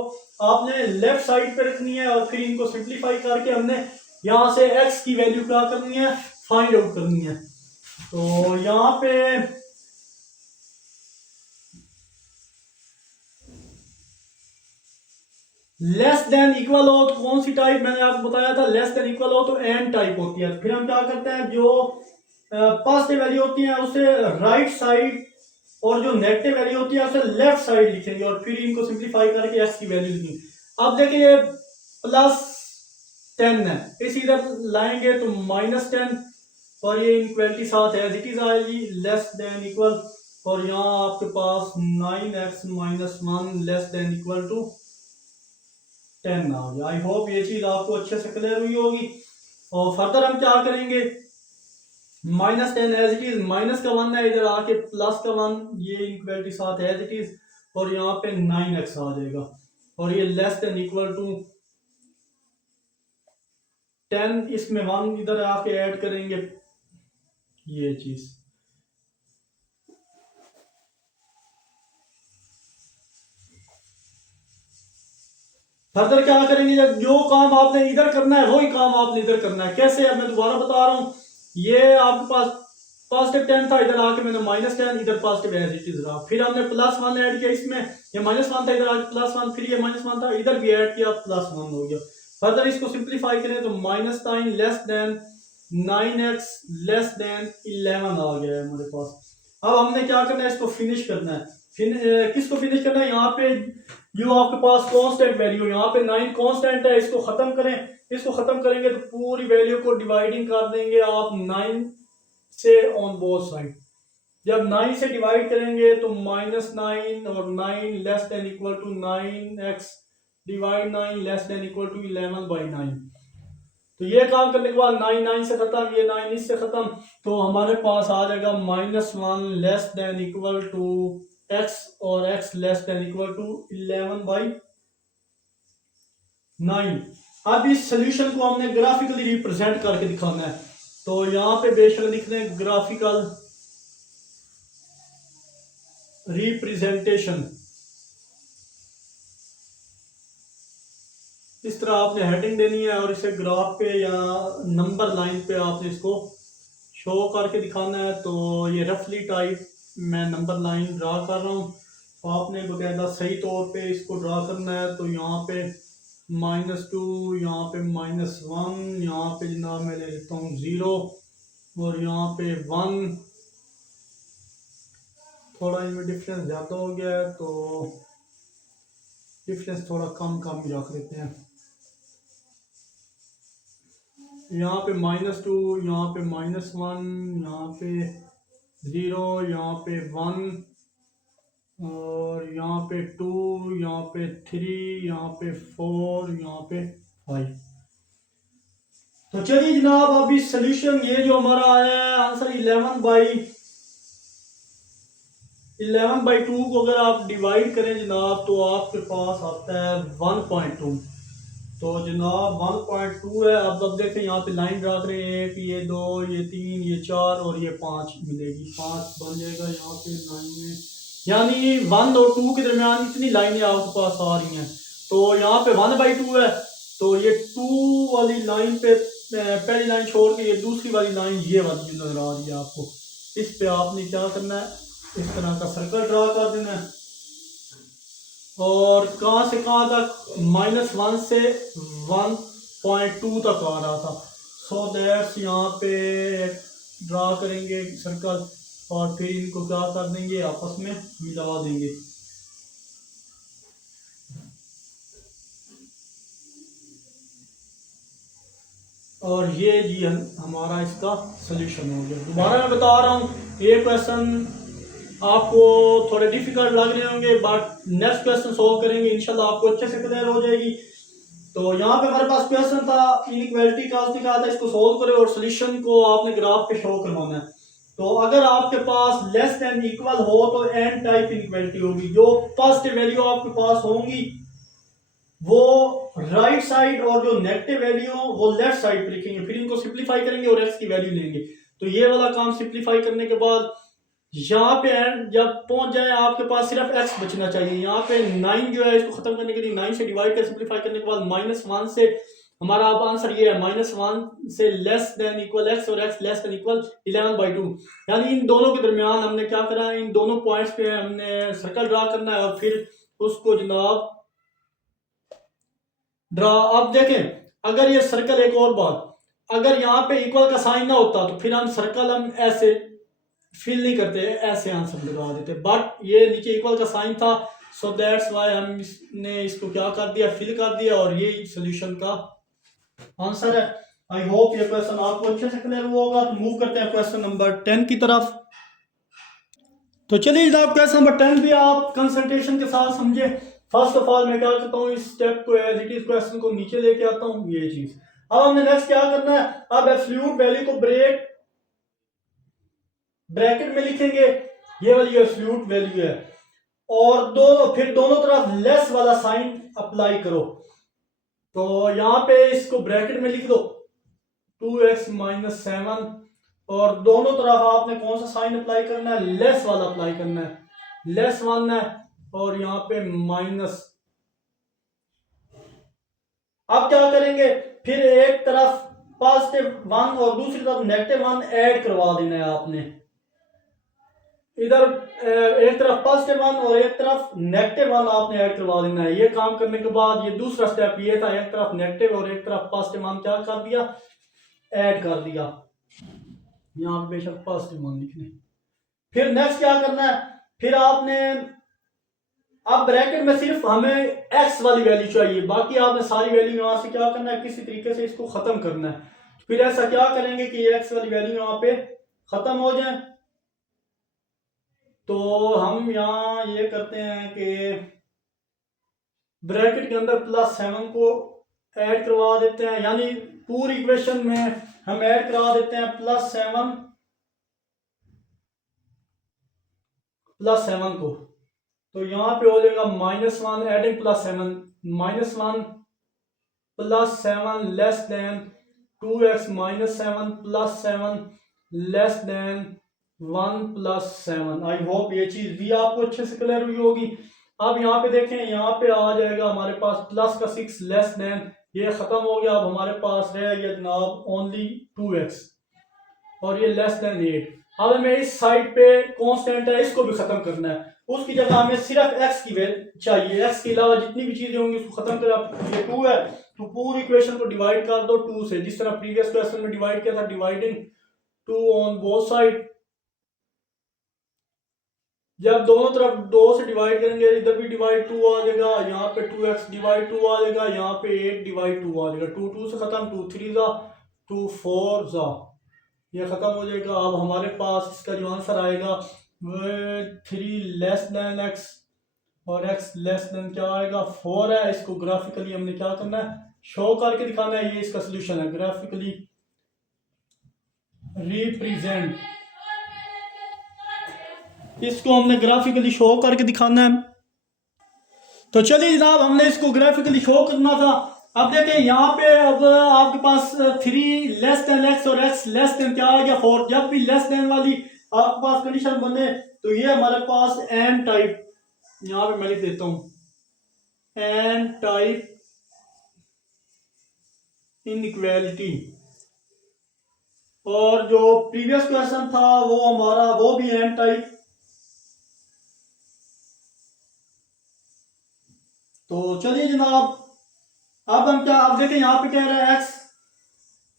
आपने लेफ्ट साइड पे रखनी है, और फिर इनको सिंप्लीफाई करके हमने यहाँ से x की वैल्यू क्या करनी है, फाइंड आउट करनी है। तो यहाँ पे लेस देन इक्वल हो तो कौन सी टाइप, मैंने आपको बताया था लेस देन इक्वल हो तो एन टाइप होती है। फिर हम क्या करते हैं, जो पॉजिटिव वैल्यू होती है उसे राइट साइड और जो नेगेटिव वैल्यू होती है उसे लेफ्ट साइड लिखेंगे, और फिर इनको सिंप्लीफाई करके x की वैल्यू लिखेंगे। अब देखिए प्लस 10 है, इस इधर लाएंगे तो माइनस 10, और ये इनइक्वालिटी साथ एज इट इज आएगी लेस देन इक्वल, और यहाँ आपके पास 9x minus 1 less than equal to 10 आ गया। आई होप ये चीज आपको अच्छे से क्लियर हुई होगी। और फर्दर हम क्या करेंगे, minus 10 as it is, minus का 1 है, इधर आके प्लस का 1, ये इनइक्वालिटी साथ एज इट इज, और यहाँ पे 9x आ जाएगा, और ये लेस देन इक्वल टू 10, इसमें 1 इधर आके ऐड करेंगे, ये चीज फर्दर क्या करेंगे, जब जो काम आपने इधर करना है वही काम आपने इधर करना है। कैसे, अब मैं दोबारा बता रहा हूँ। ये आपके पास पॉजिटिव 10 था, इधर आके मैंने -10, इधर पॉजिटिव एज इट इज रहा। फिर हमने +1 ऐड किया इसमें, ये -1 था, इधर आके +1, फिर ये -1 था, इधर भी ऐड किया, +1 हो गया। फर्दर इसको सिंप्लीफाई करें तो -9 less then 9x less than 11 आ गया है हमारे पास। अब हमने क्या करना है, इसको फिनिश करना है। किसको फिनिश करना है, यहाँ पे जो आपके पास कांस्टेंट वैल्यू, यहाँ पे 9 कांस्टेंट है, इसको खत्म करें। इसको खत्म करेंगे तो पूरी वैल्यू को डिवाइडिंग कर देंगे आप 9 से ऑन बोथ साइड। जब 9 से डिवाइड करेंगे तो -9 और 9 less than equal to 9x divide 9 less than equal to 11/9। तो ये काम करने के बाद 9 9 से खत्म, ये 9 इससे खत्म, तो हमारे पास आ जाएगा -1 less than equal to x और x less than equal to 11/9। अब इस सोल्यूशन को हमने ग्राफिकली रिप्रेजेंट करके दिखाना है। तो यहाँ पे बेशक लिख दें ग्राफिकल रिप्रेजेंटेशन। इस तरह आपने हेडिंग देनी है और इसे ग्राफ पे या नंबर लाइन पे आपने इसको शो करके दिखाना है। तो ये रफली टाइप मैं नंबर लाइन ड्रा कर रहा हूँ, तो आपने बकायदा सही तौर पे इसको ड्रा करना है। तो यहाँ पे -2, यहाँ पे -1, यहाँ पे जनाब मैं ले लेता हूँ 0 और यहाँ पे 1। थोड़ा इनमें डिफरेंस ज़्यादा हो गया है तो डिफरेंस थोड़ा कम कम ही रख देते हैं। यहाँ पे -2, यहाँ पे -1, यहाँ पे 0, यहाँ पे 1 और यहाँ पे 2, यहाँ पे 3, यहाँ पे 4, यहाँ पे 5। तो चलिए जनाब, अभी सोल्यूशन ये जो हमारा आया है आंसर 11/2 को अगर आप डिवाइड करें जनाब तो आपके पास आता है 1.2। तो जनाब 1.2 है। अब देखें यहाँ पे लाइन ड्रा करें, 1, ये 2, ये 3, ये 4 और ये 5 मिलेगी, 5 बन जाएगा यहाँ पे लाइन में। यानी 1 और 2 के दरमियान इतनी लाइनें आपके पास आ रही हैं। तो यहाँ पे 1/2 है, तो ये 2 वाली लाइन पे पहली लाइन छोड़ के ये दूसरी वाली लाइन ये वाली जो नजर आ रही है आपको, इस पे आपने क्या करना है, इस तरह का सर्कल ड्रा कर देना है। और कहाँ से कहाँ तक, -1 से 1.2 तक आ रहा था। सो दैट्स यहाँ पे ड्रा करेंगे सर्कल और फिर इनको क्या कर देंगे, आपस में मिला देंगे। और ये जी हमारा इसका सोल्यूशन हो गया। दोबारा मैं बता रहा हूँ, ये क्वेश्चन आपको थोड़े डिफिकल्ट लग रहे होंगे, बट नेक्स्ट क्वेश्चन सॉल्व करेंगे इंशाल्लाह आपको अच्छे से क्लियर हो जाएगी। तो यहाँ पे हमारे पास क्वेश्चन था इनइक्वालिटी का, उसने कहा था इसको सॉल्व करें और सोल्यूशन को आपने ग्राफ पे शो करवाना है। तो अगर आपके पास लेस देन इक्वल हो तो एन टाइप इनइक्वालिटी होगी। जो पॉजिटिव वैल्यू आपके पास होंगी वो राइट साइड और जो नेगेटिव वैल्यू हो वो लेफ्ट साइड पे लिखेंगे, फिर इनको सिंप्लीफाई करेंगे और एक्स की वैल्यू लेंगे। तो ये वाला काम सिंप्लीफाई करने के बाद यहाँ पे एंड जब पहुंच जाए आपके पास सिर्फ x बचना चाहिए। यहाँ पे 9 जो है इसको खत्म करने के लिए 9 से डिवाइड कर सिंप्लीफाई करने के बाद -1 से हमारा अब आंसर ये है, -1 से लेस देन इक्वल x और x लेस देन इक्वल 11/2। यानी इन दोनों के दरमियान हमने क्या करा, इन दोनों पॉइंट्स पे हमने सर्कल ड्रा करना है और फिर उसको जनाब ड्रा। अब देखें, अगर ये सर्कल, एक और बात, अगर यहाँ पे इक्वल का साइन ना होता तो फिर हम सर्कल हम ऐसे फिल नहीं करते, ऐसे आंसर लगा देते, बट ये नीचे इक्वल का साइन था, सो दैट्स व्हाई हमने इसको क्या कर दिया, फिल कर दिया और ये सोल्यूशन का आंसर है। आई होप ये क्वेश्चन आपको अच्छे से क्लियर हुआ होगा। तो मूव करते हैं क्वेश्चन नंबर 10 की तरफ। तो चलिए जनाब, क्वेश्चन नंबर 10 भी आप कंसंट्रेशन के साथ समझे। फर्स्ट ऑफ ऑल मैं क्या करता हूँ, इस स्टेप को एज इट इज क्वेश्चन को नीचे लेके आता हूँ, ये चीज। अब हमने नेक्स्ट क्या करना है, अब एब्सोल्यूट वैल्यू को ब्रैकेट में लिखेंगे, ये वाली एब्सोल्यूट वैल्यू है, और फिर दोनों तरफ लेस वाला साइन अप्लाई करो। तो यहाँ पे इसको ब्रैकेट में लिख दो 2x - 7 और दोनों तरफ आपने कौन सा साइन अप्लाई करना है, लेस वाला अप्लाई करना है, लेस वन है और यहाँ पे माइनस। अब क्या करेंगे, फिर एक तरफ पॉजिटिव वन और दूसरी तरफ नेगेटिव वन ऐड करवा देना है आपने। इधर एक तरफ पॉजिटिव वन और एक तरफ नेगेटिव वन आपने ऐड करवा देना है। ये काम करने के बाद ये दूसरा स्टेप ये था, एक तरफ नेगेटिव और एक तरफ पॉजिटिव वन क्या कर दिया, ऐड कर दिया। यहाँ पे बेशक पॉजिटिव वन लिखने। फिर नेक्स्ट क्या करना है, फिर आपने अब ब्रैकेट में सिर्फ हमें एक्स वाली वैल्यू चाहिए, बाकी आपने सारी वैल्यू यहाँ से क्या करना है, किसी तरीके से इसको खत्म करना है। फिर ऐसा क्या करेंगे कि एक्स वाली वैल्यू यहाँ पे खत्म हो जाए। तो हम यहाँ ये करते हैं कि ब्रैकेट के अंदर +7 को ऐड करवा देते हैं, यानी पूरी इक्वेशन में हम ऐड करवा देते हैं +7 को। तो यहाँ पे हो जाएगा -1 adding +7, -1 +7 less than 2x -7 +7 less than 1 +7। I hope ये चीज भी आपको अच्छे से क्लियर हुई होगी। अब यहाँ पे देखें, यहाँ पे आ जाएगा हमारे पास प्लस का 6 लेस देन, ये खत्म हो गया। अब हमारे पास रह गया जनाब ओनली 2x और ये लेस देन 8। अब हमें इस साइड पे कांस्टेंट है, इसको भी खत्म करना है। उसकी जगह हमें सिर्फ x की वैल्यू चाहिए, x के अलावा जितनी भी चीजें होंगी उसको खत्म कर। ये 2 है तो पूरी इक्वेशन को डिवाइड कर दो 2 से, जिस तरह प्रीवियस क्वेश्चन में डिवाइड किया था, डिवाइडिंग 2 ऑन बोथ साइड। जब दोनों तरफ 2 से डिवाइड करेंगे, इधर भी डिवाइड 2 आ जाएगा, यहाँ पे 2x डिवाइड 2 आ जाएगा, यहाँ पे 8 डिवाइड 2 आ जाएगा। 2 2 से खत्म, 2 3 जा, 2 4 जा, ये खत्म हो जाएगा। अब हमारे पास इसका जो आंसर आएगा वो 3 लेस देन x और x लेस देन क्या आएगा 4 है। इसको ग्राफिकली हमने क्या करना है, शो करके दिखाना है। ये इसका सोल्यूशन है, ग्राफिकली रिप्रेजेंट, इसको हमने ग्राफिकली शो करके दिखाना है। तो चलिए जनाब, हमने इसको ग्राफिकली शो करना था। अब देखें यहाँ पे, अब आपके पास 3 लेस देन x और x लेस देन क्या आ गया 4। जब भी लेस देन वाली आपके पास कंडीशन बने तो ये हमारे पास एन टाइप, यहाँ पे मैं लिख देता हूं एन टाइप इनइक्वालिटी। और जो प्रीवियस क्वेश्चन था वो हमारा वो भी एन टाइप। तो चलिए जनाब, अब हम क्या, अब देखें यहाँ पे कह रहा है x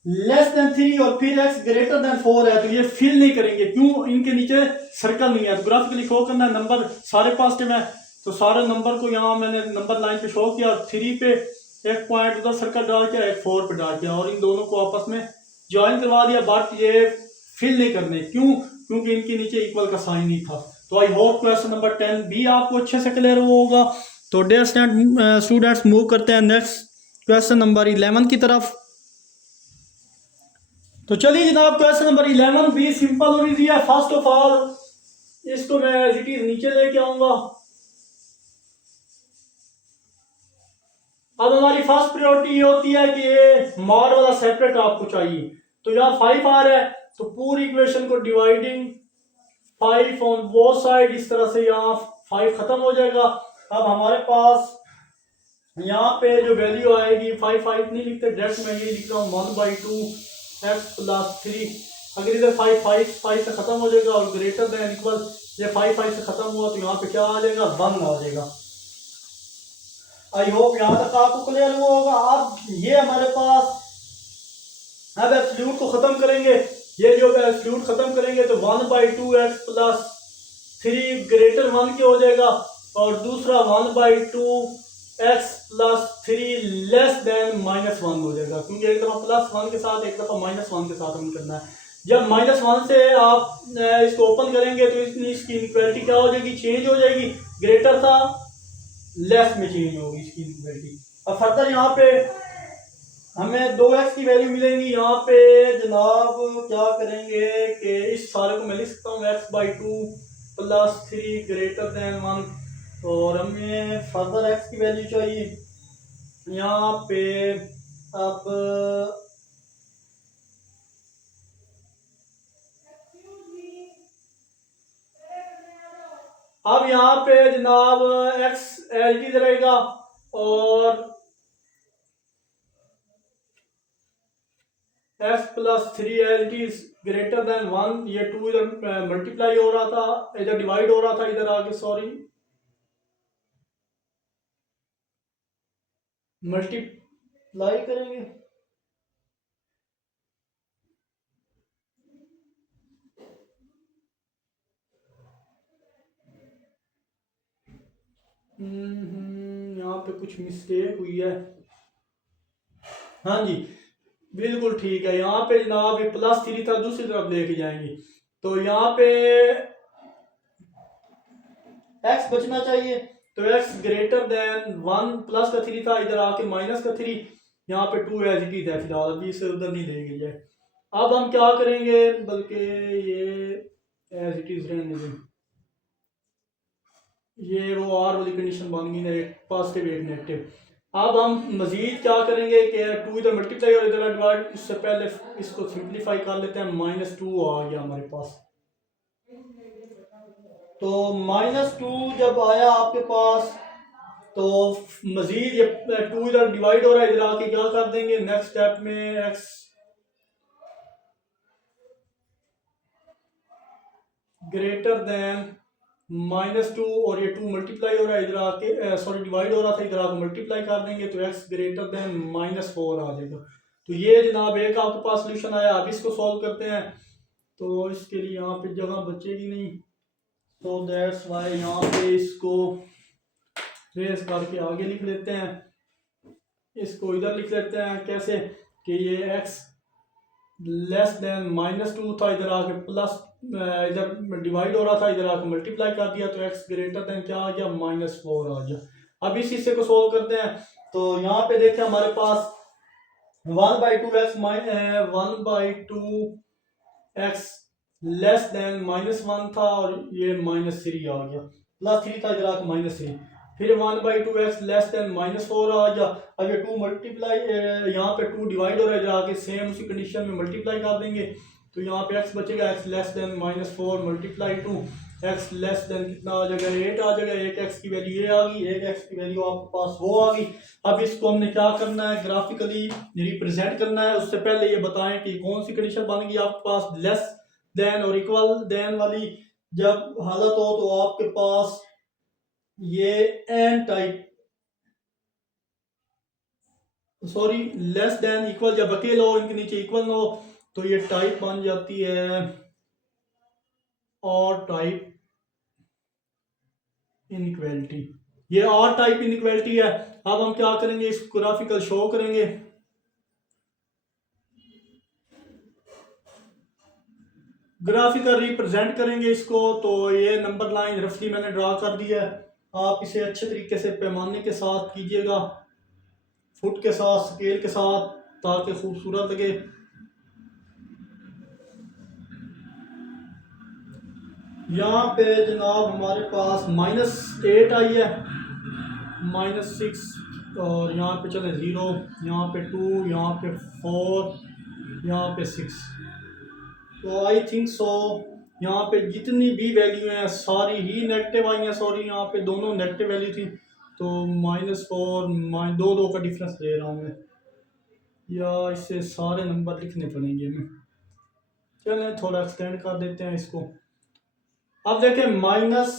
लेस देन 3 और फिर x ग्रेटर देन 4 है, तो ये फिल नहीं करेंगे। क्यों, इनके नीचे सर्कल नहीं है। तो ग्राफिकली शो करना है, नंबर सारे पॉजिटिव है तो सारे नंबर को यहाँ मैंने नंबर लाइन पे शो किया। 3 पे एक पॉइंट उधर सर्कल डाल के, एक 4 पे डाल दिया और इन दोनों को आपस में ज्वाइन करवा दिया। बट ये फिल नहीं करने, क्यों, क्योंकि इनके नीचे इक्वल का साइन नहीं था। तो आई होप क्वेश्चन नंबर 10 भी आपको अच्छे से क्लियर होगा। तो डियर स्टूडेंट्स, मूव करते हैं नेक्स्ट क्वेश्चन नंबर 11 की तरफ। तो चलिए जनाब, क्वेश्चन नंबर 11 भी सिंपल और इजी है। फर्स्ट ऑफ ऑल इसको मैं एज इट इज नीचे लेके आऊंगा। अब हमारी फर्स्ट प्रायोरिटी ये होती है कि ये मॉड वाला सेपरेट आपको चाहिए। तो यहाँ 5 आ रहा है तो पूरी इक्वेशन को डिवाइडिंग 5 ऑन बोथ साइड, इस तरह से यहाँ 5 खत्म हो जाएगा। अब हमारे पास यहाँ पे जो वैल्यू आएगी 5 5 नहीं लिखते, डायरेक्ट मैं ये लिख रहा हूँ 1/2 x + 3। अगर इधर 5 5 5 से खत्म हो जाएगा और ग्रेटर देन इक्वल, ये 5 5 से खत्म हुआ तो यहाँ पे क्या आ जाएगा 1 आ जाएगा। आई होप यहाँ तक आपको क्लियर हुआ होगा। अब ये हमारे पास, अब एब्सोल्यूट को खत्म करेंगे। ये जो एब्सोल्यूट खत्म करेंगे तो 1/2 x + 3 ग्रेटर 1 के हो जाएगा और दूसरा 1/2 x + 3 लेस देन -1 हो जाएगा, क्योंकि एक दफा +1 के साथ एक दफा -1 के साथ हमें करना है। जब -1 से आप इसको ओपन करेंगे तो इसकी इक्वालिटी क्या हो जाएगी, चेंज हो जाएगी। ग्रेटर था, लेस में चेंज होगी इसकी इक्वालिटी। अब फर्दर यहाँ पे हमें 2x की वैल्यू मिलेंगी। यहाँ पे जनाब क्या करेंगे कि इस सारे को मैं लिख सकता हूँ x/2 + 3 ग्रेटर देन 1 और हमें फर्दर x की वैल्यू चाहिए। यहाँ पे अब अब यहाँ पे जनाब एक्स एल टी रहेगा और x plus 3 LT greater than 1, ये 2 इधर मल्टीप्लाई हो रहा था, इधर डिवाइड हो रहा था, इधर आगे सॉरी मल्टीप्लाई करेंगे। यहाँ पे कुछ मिस्टेक हुई है। हाँ जी बिल्कुल ठीक है। यहाँ पे जनाब ये +3 था, दूसरी तरफ लेके जाएंगे तो यहाँ पे x बचना चाहिए, तो x ग्रेटर देन 1 प्लस का 3 था, इधर आके माइनस का 3, यहाँ पे 2 एज इट इज है फिलहाल, अभी इसे उधर नहीं ले गई है। अब हम क्या करेंगे, बल्कि ये एज इट इज रहने दें, ये वो आर वाली कंडीशन बन गई ना, एक पॉजिटिव एक नेगेटिव। अब हम मजीद क्या करेंगे कि 2 इधर मल्टीप्लाई और इधर डिवाइड, उससे पहले इसको सिंप्लीफाई कर लेते हैं। -2 आ गया हमारे पास, तो -2 जब आया आपके पास तो मजीद ये 2 इधर डिवाइड हो रहा है, इधर आके क्या कर देंगे नेक्स्ट स्टेप में, x ग्रेटर देन -2 और ये 2 मल्टीप्लाई हो रहा है, इधर आके सॉरी डिवाइड हो रहा था, इधर आके मल्टीप्लाई कर देंगे तो x ग्रेटर देन -4 आ जाएगा। तो ये जनाब एक आपके पास सोल्यूशन आया। अब इसको सॉल्व करते हैं, तो इसके लिए यहाँ पे जगह बचेगी नहीं, तो दैट्स वाई यहाँ पे इसको ट्रेस करके आगे लिख लेते हैं। इसको इधर लिख लेते हैं कैसे कि ये x लेस देन -2 था, इधर आके प्लस इधर डिवाइड हो रहा था, इधर आके मल्टीप्लाई कर दिया तो x ग्रेटर देन क्या आ गया, -4 आ गया। अब इस हिस्से को सोल्व करते हैं, तो यहाँ पे देखें हमारे पास 1/2x 1/2x लेस देन -1 था और ये -3 आ गया, +3 था, इधर आके -3, फिर 1/2x लेस देन -4 आ गया। अब ये 2 मल्टीप्लाई यहाँ पे 2 डिवाइड हो रहा है, इधर आके सेम उसी कंडीशन में मल्टीप्लाई कर देंगे तो यहाँ पे x बचेगा, x less then -4 multiply 2, x less then कितना आ जाएगा, 8 आ जाएगा। एक x की वैल्यू ये आ गई, एक x की वैल्यू आपके पास वो आ गई। अब इसको हमने क्या करना है, ग्राफिकली रिप्रेजेंट करना है। उससे पहले ये बताएं कि कौन सी कंडीशन बन गई आपके पास, लेस देन और इक्वल देन वाली जब हालत हो तो आपके पास ये N type, sorry less than equal जब अकेला हो, इनके नीचे इक्वल ना हो, तो ये टाइप बन जाती है और टाइप इनइक्वालिटी, ये और टाइप इनइक्वालिटी है। अब हम क्या करेंगे, इसको ग्राफिकल शो करेंगे। ग्राफिकल रिप्रेजेंट करेंगे इसको, तो ये नंबर लाइन रफली मैंने ड्रा कर दिया है। आप इसे अच्छे तरीके से पैमाने के साथ कीजिएगा, फुट के साथ, स्केल के साथ, ताकि खूबसूरत लगे। यहाँ पे जनाब हमारे पास -8 आई है, -6 और यहाँ पे चले 0, यहाँ पे 2, यहाँ पे 4, यहाँ पे 6, तो आई थिंक सो यहाँ पे जितनी भी वैल्यू हैं सारी ही नेगेटिव आई हैं। सॉरी यहाँ पे दोनों नेगेटिव वैल्यू थी, तो -4 2 का डिफरेंस ले रहा हूँ मैं, या इससे सारे नंबर लिखने पड़ेंगे हमें। चलें थोड़ा एक्सटेंड कर देते हैं इसको। अब देखें -10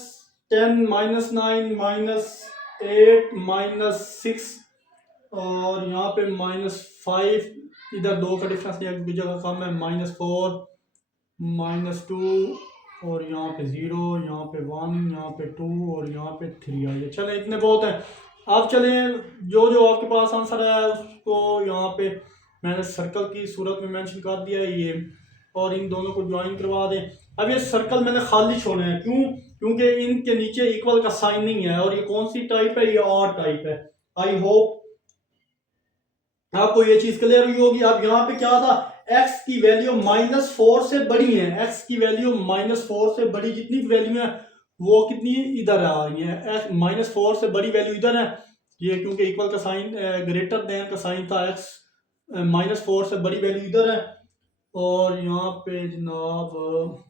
-9 -8 -6 और यहाँ पे -5, इधर 2 का डिफरेंस एक भी जगह कम है, -4 -2 और यहाँ पे 0, यहाँ पे 1, यहाँ पे 2 और यहाँ पे 3 आ गया। चलें इतने बहुत हैं। अब चलें जो जो आपके पास आंसर है उसको यहाँ पे मैंने सर्कल की सूरत में मेंशन कर दिया है ये, और इन दोनों को ज्वाइन करवा दें। अब ये सर्कल मैंने खाली छोड़े हैं, क्यों, क्योंकि इनके नीचे इक्वल का साइन नहीं है, और ये कौन सी टाइप है, ये और टाइप है। आई होप आपको ये चीज क्लियर हुई होगी। अब यहाँ पे क्या था, x की वैल्यू -4 से बड़ी है, x की वैल्यू -4 से बड़ी जितनी वैल्यू है वो कितनी इधर आ रही है, -4 से बड़ी वैल्यू इधर है, ये क्योंकि इक्वल का साइन ग्रेटर देन का साइन था, x -4 से बड़ी वैल्यू इधर है। और यहाँ पे जनाब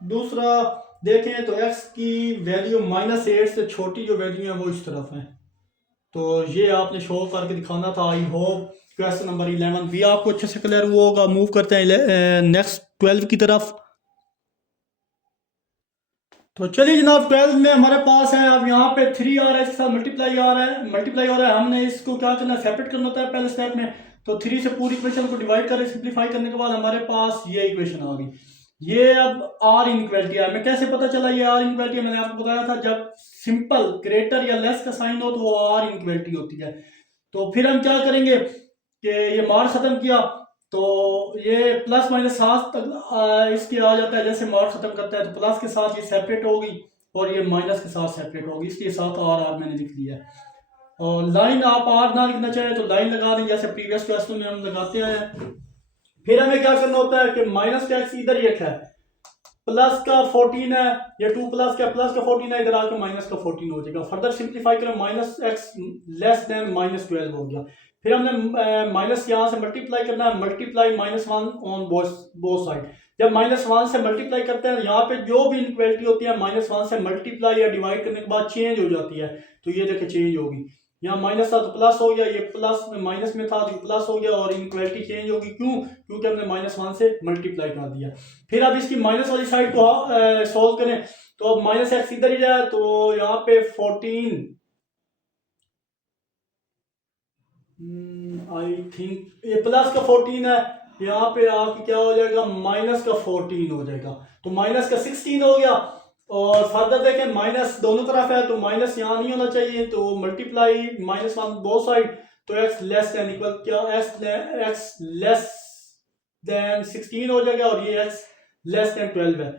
दूसरा देखें तो x की वैल्यू -8 से छोटी जो वैल्यू है वो इस तरफ है। तो ये आपने शो करके दिखाना था। आई होप क्वेश्चन नंबर 11 भी आपको अच्छे से क्लियर हुआ होगा। मूव करते हैं नेक्स्ट 12 की तरफ। तो चलिए जनाब, 12 में हमारे पास है, अब यहाँ पे 3 आ रहा है, इसके साथ मल्टीप्लाई आ रहा है, मल्टीप्लाई हो रहा है। हमने इसको क्या करना है, सेपरेट करना होता है पहले स्टेप में। तो 3 से पूरी इक्वेशन को डिवाइड करें, सिंप्लीफाई करने के बाद हमारे पास ये इक्वेशन आ गई। ये अब आर इनइक्वालिटी है। मैं कैसे पता चला ये आर इनइक्वालिटी है, मैंने आपको बताया था जब सिंपल ग्रेटर या लेस का साइन हो तो वो आर इनइक्वालिटी होती है। तो फिर हम क्या करेंगे कि ये मार खत्म किया तो ये प्लस माइनस 7 तक इसके आ जाता है। जैसे मार खत्म करता है तो प्लस के साथ ये सेपरेट होगी और ये माइनस के साथ सेपरेट होगी, इसलिए साथ आर आर मैंने लिख लिया है। और लाइन आप आर ना लिखना चाहे तो लाइन लगा दें, जैसे प्रीवियस क्वेश्चन में हम लगाते हैं। फिर हमें क्या करना होता है कि माइनस का एक्स इधर ही रखा है, प्लस का 14 है, ये 2 प्लस का 14 है, इधर आके माइनस का 14 हो जाएगा। फर्दर सिंप्लीफाई करें, माइनस एक्स लेस देन -12 हो गया। फिर हमने माइनस यहाँ से मल्टीप्लाई करना है, मल्टीप्लाई -1 ऑन बोथ साइड। जब -1 से मल्टीप्लाई करते हैं, यहाँ पे जो भी इनइक्वालिटी होती है -1 से मल्टीप्लाई या डिवाइड करने के बाद चेंज हो जाती है। तो ये देखिए चेंज होगी, यहाँ माइनस था तो प्लस हो गया, ये प्लस में माइनस में था तो प्लस हो गया और इनइक्वालिटी चेंज होगी। क्यों? क्योंकि हमने -1 से मल्टीप्लाई कर दिया। फिर अब इसकी माइनस वाली साइड को सॉल्व करें तो अब माइनस एक्स इधर ही जाए तो यहाँ पे 14 आई थिंक ये प्लस का 14 है, यहाँ पे आपकी क्या हो जाएगा, माइनस का 14 हो जाएगा। तो माइनस का 16 हो गया। और फर्दर देखें माइनस दोनों तरफ है तो माइनस यहाँ नहीं होना चाहिए, तो मल्टीप्लाई -1 बोथ साइड। तो एक्स लेस देन इक्वल क्या, एक्स लेस देन 16 हो जाएगा और ये एक्स लेस देन 12 है।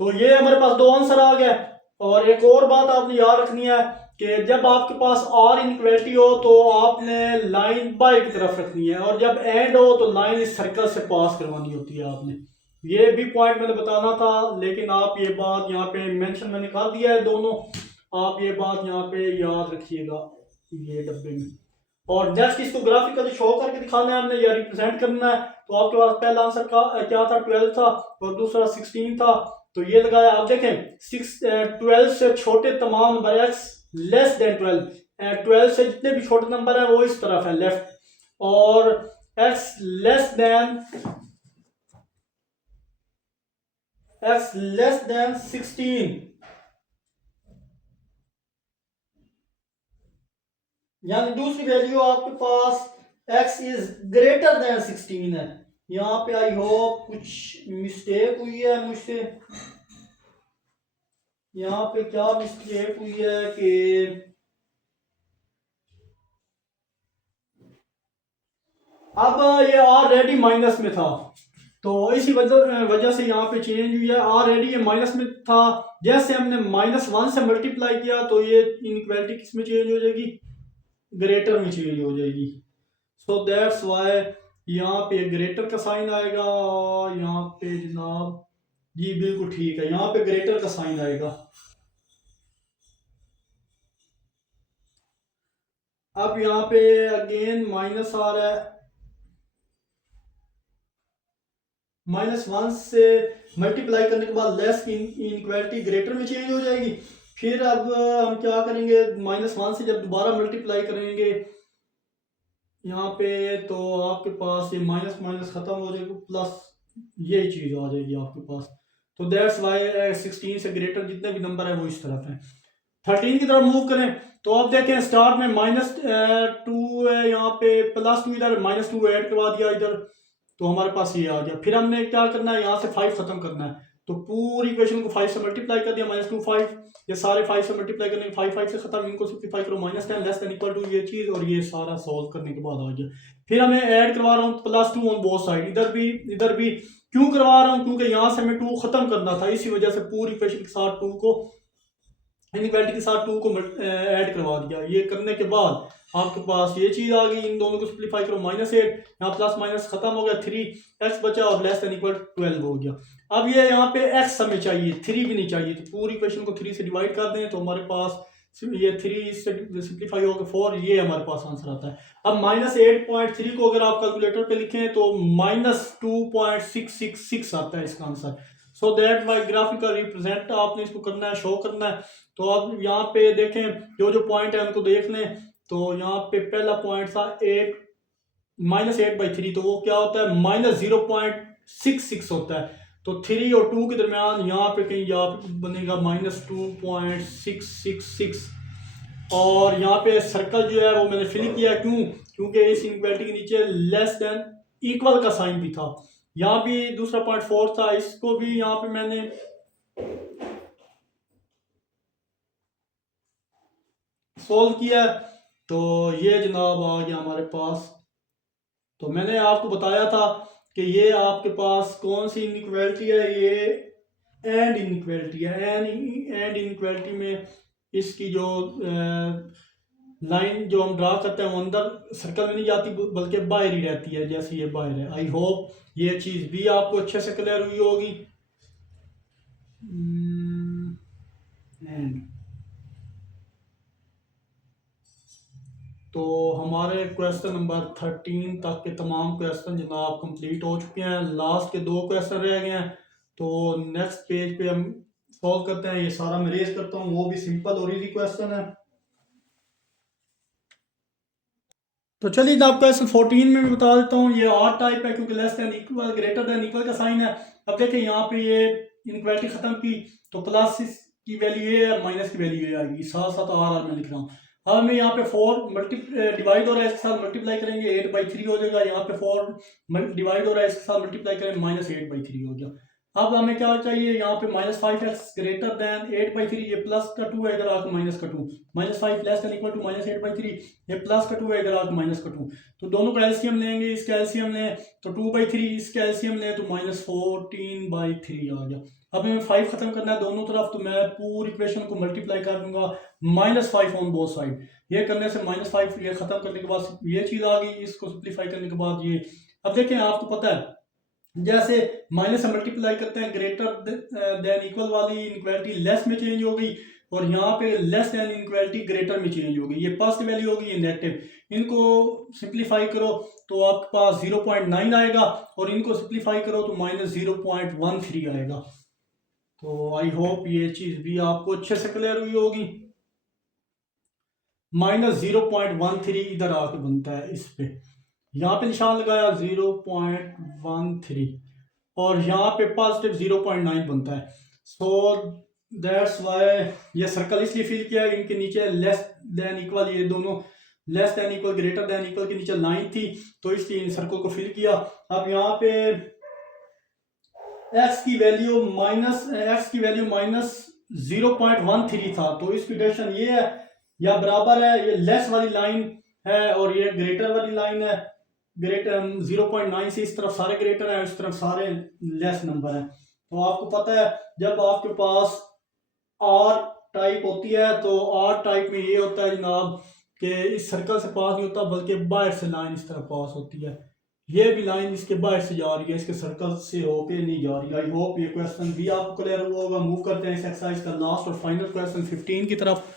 तो ये हमारे पास दो आंसर आ गए। और एक और बात आपने याद रखनी है कि जब आपके पास आर इनइक्वालिटी हो तो आपने लाइन बाई की तरफ रखनी है, और जब एंड हो तो लाइन इस सर्कल से पास करवानी होती है आपने। ये भी पॉइंट मैंने बताना था, लेकिन आप ये बात यहाँ पे मेंशन मैंने कर दिया है दोनों, आप ये बात यहाँ पे याद रखिएगा ये डब्बे में। और जस्ट इसको ग्राफिकली शो करके दिखाना है हमने या रिप्रेजेंट करना है। तो आपके पास पहला आंसर का क्या था, 12 था और दूसरा 16 था। तो ये लगाया, आप देखें 12 से छोटे तमाम नंबर एक्स लेस देन 12 से जितने भी छोटे नंबर है वो इस तरफ है लेफ्ट, और एक्स लेस देन 16 यानी दूसरी वैल्यू आपके पास x इज ग्रेटर देन 16 है। यहाँ पे आई होप कुछ मिस्टेक हुई है मुझसे, यहाँ पे क्या मिस्टेक हुई है कि अब ये ऑलरेडी माइनस में था, तो इसी वजह से यहाँ पे चेंज हुई है। ऑलरेडी ये माइनस में था, जैसे हमने -1 से मल्टीप्लाई किया तो ये इनइक्वालिटी किस में चेंज हो जाएगी, ग्रेटर में चेंज हो जाएगी। सो दैट्स वाई यहाँ पे ग्रेटर का साइन आएगा, यहाँ पे जनाब जी बिल्कुल ठीक है, यहाँ पे ग्रेटर का साइन आएगा। अब यहाँ पे अगेन माइनस आ रहा है, -1 से मल्टीप्लाई करने के बाद लेस की इनइक्वालिटी ग्रेटर में चेंज हो जाएगी। फिर अब हम क्या करेंगे, -1 से जब दोबारा मल्टीप्लाई करेंगे यहाँ पे तो आपके पास ये माइनस माइनस खत्म हो जाएगा, प्लस ये चीज आ जाएगी आपके पास। तो दैट्स वाई 16 से ग्रेटर जितने भी नंबर है वो इस तरफ है। 13 की तरफ मूव करें तो आप देखें स्टार्ट में -2 है, यहाँ पे +2 इधर, -2 ऐड करवा दिया इधर, तो हमारे पास ये आ गया। फिर हमने क्या करना है, यहाँ से 5 खत्म करना है, तो पूरी इक्वेशन को 5 से मल्टीप्लाई कर दिया, -2 5, ये सारे 5 से मल्टीप्लाई करने के 5 से खत्म, इनको सिंप्लीफाई करो, -10 लेस देन इक्वल टू ये चीज, और ये सारा सॉल्व करने के बाद आ गया। फिर हमें ऐड करवा रहा हूँ +2 ऑन बोथ साइड, इधर भी क्यों करवा रहा हूँ, क्योंकि यहाँ से हमें 2 खत्म करना था, इसी वजह से पूरी इक्वेशन के साथ 2 को इनइक्वालिटी के साथ 2 को ऐड करवा दिया। ये करने के बाद आपके पास ये चीज आ गई, इन दोनों को सिंप्लीफाई करो, -8, यहाँ प्लस माइनस खत्म हो गया, 3x बचा और लेस देन इक्वल 12 हो गया। अब ये यहाँ पे x हमें चाहिए, 3 भी नहीं चाहिए, तो पूरी इक्वेशन को 3 से डिवाइड कर दें तो हमारे पास ये 3 से सिंप्लीफाई होकर 4, ये हमारे पास आंसर आता है। अब -8.3 को अगर आप कैलकुलेटर पे लिखें तो -2666 आता है इसका answer. So that by graphical represent आपने इसको करना है, शो करना है। तो आप यहाँ पे देखें जो जो पॉइंट है उनको देख लें। तो यहाँ पे पहला पॉइंट था 8 -8/3, तो वो क्या होता है -0.66 होता है। तो 3 और 2 के दरमियान यहाँ पे कहीं यहाँ पे बनेगा -2.666। और यहाँ पे सर्कल जो है वो मैंने फिल किया, क्यों? क्योंकि इस इनक्वालिटी के नीचे लेस देन इक्वल का साइन भी था। यहाँ भी दूसरा पॉइंट 4 था, इसको भी यहाँ पे मैंने सोल्व किया। तो ये जनाब आ गया हमारे पास। तो मैंने आपको बताया था कि ये आपके पास कौन सी इनइक्वालिटी है, ये एंड इनइक्वालिटी है। एंड इनइक्वालिटी में इसकी जो लाइन जो हम ड्रा करते हैं वो अंदर सर्कल में नहीं जाती बल्कि बाहर ही रहती है, जैसे ये बाहर है। आई होप ये चीज़ भी आपको अच्छे से क्लियर हुई होगी। एंड तो हमारे क्वेश्चन नंबर 13 तक के तमाम क्वेश्चन जनाब कंप्लीट हो चुके हैं। लास्ट के 2 क्वेश्चन रह गए हैं, तो नेक्स्ट पेज पे हम सॉल्व करते हैं। ये सारा मैं रेज करता हूँ, वो भी सिंपल और इजी क्वेश्चन है। तो चलिए जनाब क्वेश्चन 14 में मैं बता देता हूँ। ये आर टाइप है क्योंकि less than equal greater than equal का साइन है। अब देखिए यहाँ पे ये इनक्वालिटी खत्म की, तो प्लस की वैल्यू ये है, माइनस की वैल्यू ये आएगी। साथ साथ आर में लिख रहा हूँ। अब हमें यहाँ पे 4 डिवाइड हो रहा है, इसके साथ मल्टीप्लाई करेंगे 8/3 हो जाएगा। यहाँ पे 4 डिवाइड हो रहा है, इसके साथ मल्टीप्लाई करेंगे -8/3 हो गया। अब हमें क्या चाहिए, यहाँ पे -5x ग्रेटर देन 8/3, ये प्लस का 2 है, इधर आकर माइनस का 2, -5 लेस देन इक्वल टू -8/3, ये प्लस का 2 है, इधर आकर माइनस का 2। तो दोनों का एलसीएम लेंगे, इसका एलसीएम लें तो 2/3, इसका एलसीएम लें तो -14/3 आ गया। अब हमें 5 खत्म करना है दोनों तरफ, तो मैं पूरी इक्वेशन को मल्टीप्लाई कर दूंगा -5 ऑन बोथ साइड। ये करने से -5 ये खत्म करने के बाद ये चीज़ आ गई, इसको सिंप्लीफाई करने के बाद ये। अब देखें आपको पता है जैसे माइनस से मल्टीप्लाई करते हैं, ग्रेटर देन इक्वल वाली इनक्वालिटी लेस में चेंज हो गई, और यहाँ पे लेस देन इनक्वालिटी ग्रेटर में चेंज हो गई। ये पॉजिटिव वैल्यू होगी, ये नेगेटिव। इनको सिंप्लीफाई करो तो आपके पास 0.9 आएगा, और इनको सिंप्लीफाई करो तो -0.13 आएगा। तो आई होप ये चीज़ भी आपको अच्छे से क्लियर हुई होगी। -0.13 इधर आके बनता है, इस पे यहाँ पे निशान लगाया 0.13, और यहाँ पे पॉजिटिव 0.9 बनता है। सो दैट्स वाई ये सर्कल इसलिए फिल किया है, इनके नीचे लेस देन इक्वल, ये दोनों less than equal greater than equal के नीचे लाइन थी, तो इसलिए इन सर्कल को फिल किया। अब यहाँ पे x की वैल्यू -0.13 था, तो इसकी डायरेक्शन ये है, या बराबर है, ये लेस वाली लाइन है और ये ग्रेटर वाली लाइन है। ग्रेटर 0.9 से इस तरफ सारे ग्रेटर हैं, इस तरफ सारे लेस नंबर हैं। तो आपको पता है जब आपके पास आर टाइप होती है, तो आर टाइप में ये होता है जनाब कि इस सर्कल से पास नहीं होता बल्कि बाहर से लाइन इस तरफ पास होती है। ये भी लाइन इसके बाहर से जा रही है, इसके सर्कल से होके नहीं जा रही। आई होप ये क्वेश्चन भी आपको क्लियर हुआ होगा। मूव करते हैं इस एक्सरसाइज का लास्ट और फाइनल क्वेश्चन 15 की तरफ।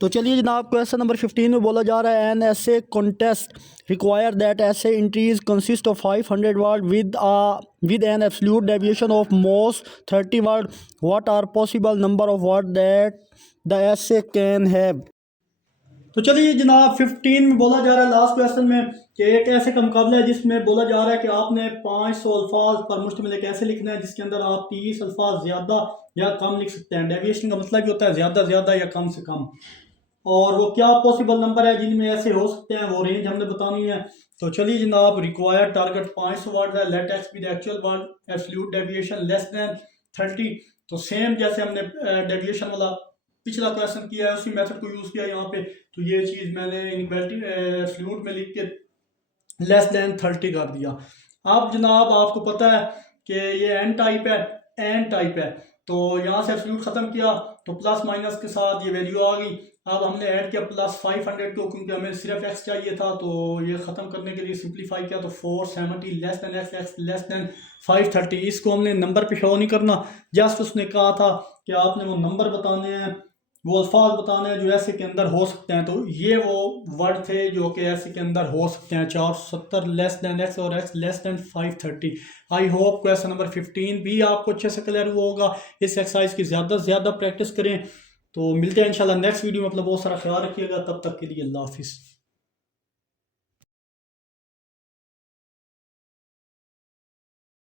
तो चलिए जनाब क्वेश्चन नंबर 15 में बोला जा रहा है an essay contest require that essay entries consist of 500 word with an absolute deviation of most 30 word. What are possible number of word that the essay can have. तो चलिए जनाब 15 में बोला जा रहा है लास्ट क्वेश्चन में कि एक ऐसे का मुकाबला है जिसमें बोला जा रहा है कि आपने 500 अल्फाज पर मुश्तमिल एक ऐसे लिखना है जिसके अंदर आप 30 अल्फाज ज़्यादा या कम लिख सकते हैं। डेविएशन का मतलब भी होता है ज़्यादा या कम से कम, और वो क्या पॉसिबल नंबर है जिनमें ऐसे हो सकते हैं, वो रेंज हमने बतानी है। तो चलिए जनाब रिक्वायर्ड टारगेट 500 वर्ड है। Let X be the actual word, absolute deviation less than 30। तो सेम जैसे हमने डेविएशन वाला पिछला क्वेश्चन किया है उसी मेथड को यूज़ किया यहाँ पे। तो ये चीज़ मैंने इनक्वालिटी एब्सोल्यूट में लिख के लेस देन 30 कर दिया। अब जनाब आपको पता है कि ये एन टाइप है, तो यहाँ से एब्सोल्यूट ख़त्म किया तो प्लस माइनस के साथ ये वैल्यू आ गई। अब हमने ऐड किया +500 को, क्योंकि हमें सिर्फ x चाहिए था, तो ये ख़त्म करने के लिए सिंप्लीफाई किया तो 470 less than x less then 530। इसको हमने नंबर पे शो नहीं करना, जस्ट उसने कहा था कि आपने वो नंबर बताने हैं। वो अल्फाज बताने हैं जो ऐसे के अंदर हो सकते हैं। तो ये वो वर्ड थे जो कि ऐसे के अंदर हो सकते हैं। 470 लेस दैन एक्स और एक्स लेस दैन 530। आई होप क्वेश्चन नंबर 15 भी आपको अच्छे से क्लियर हुआ होगा। इस एक्सरसाइज की ज़्यादा से ज़्यादा प्रैक्टिस करें। तो मिलते हैं इंशाल्लाह नेक्स्ट वीडियो में। मतलब बहुत सारा ख्याल रखिएगा, तब तक के लिए अल्लाह हाफिज़।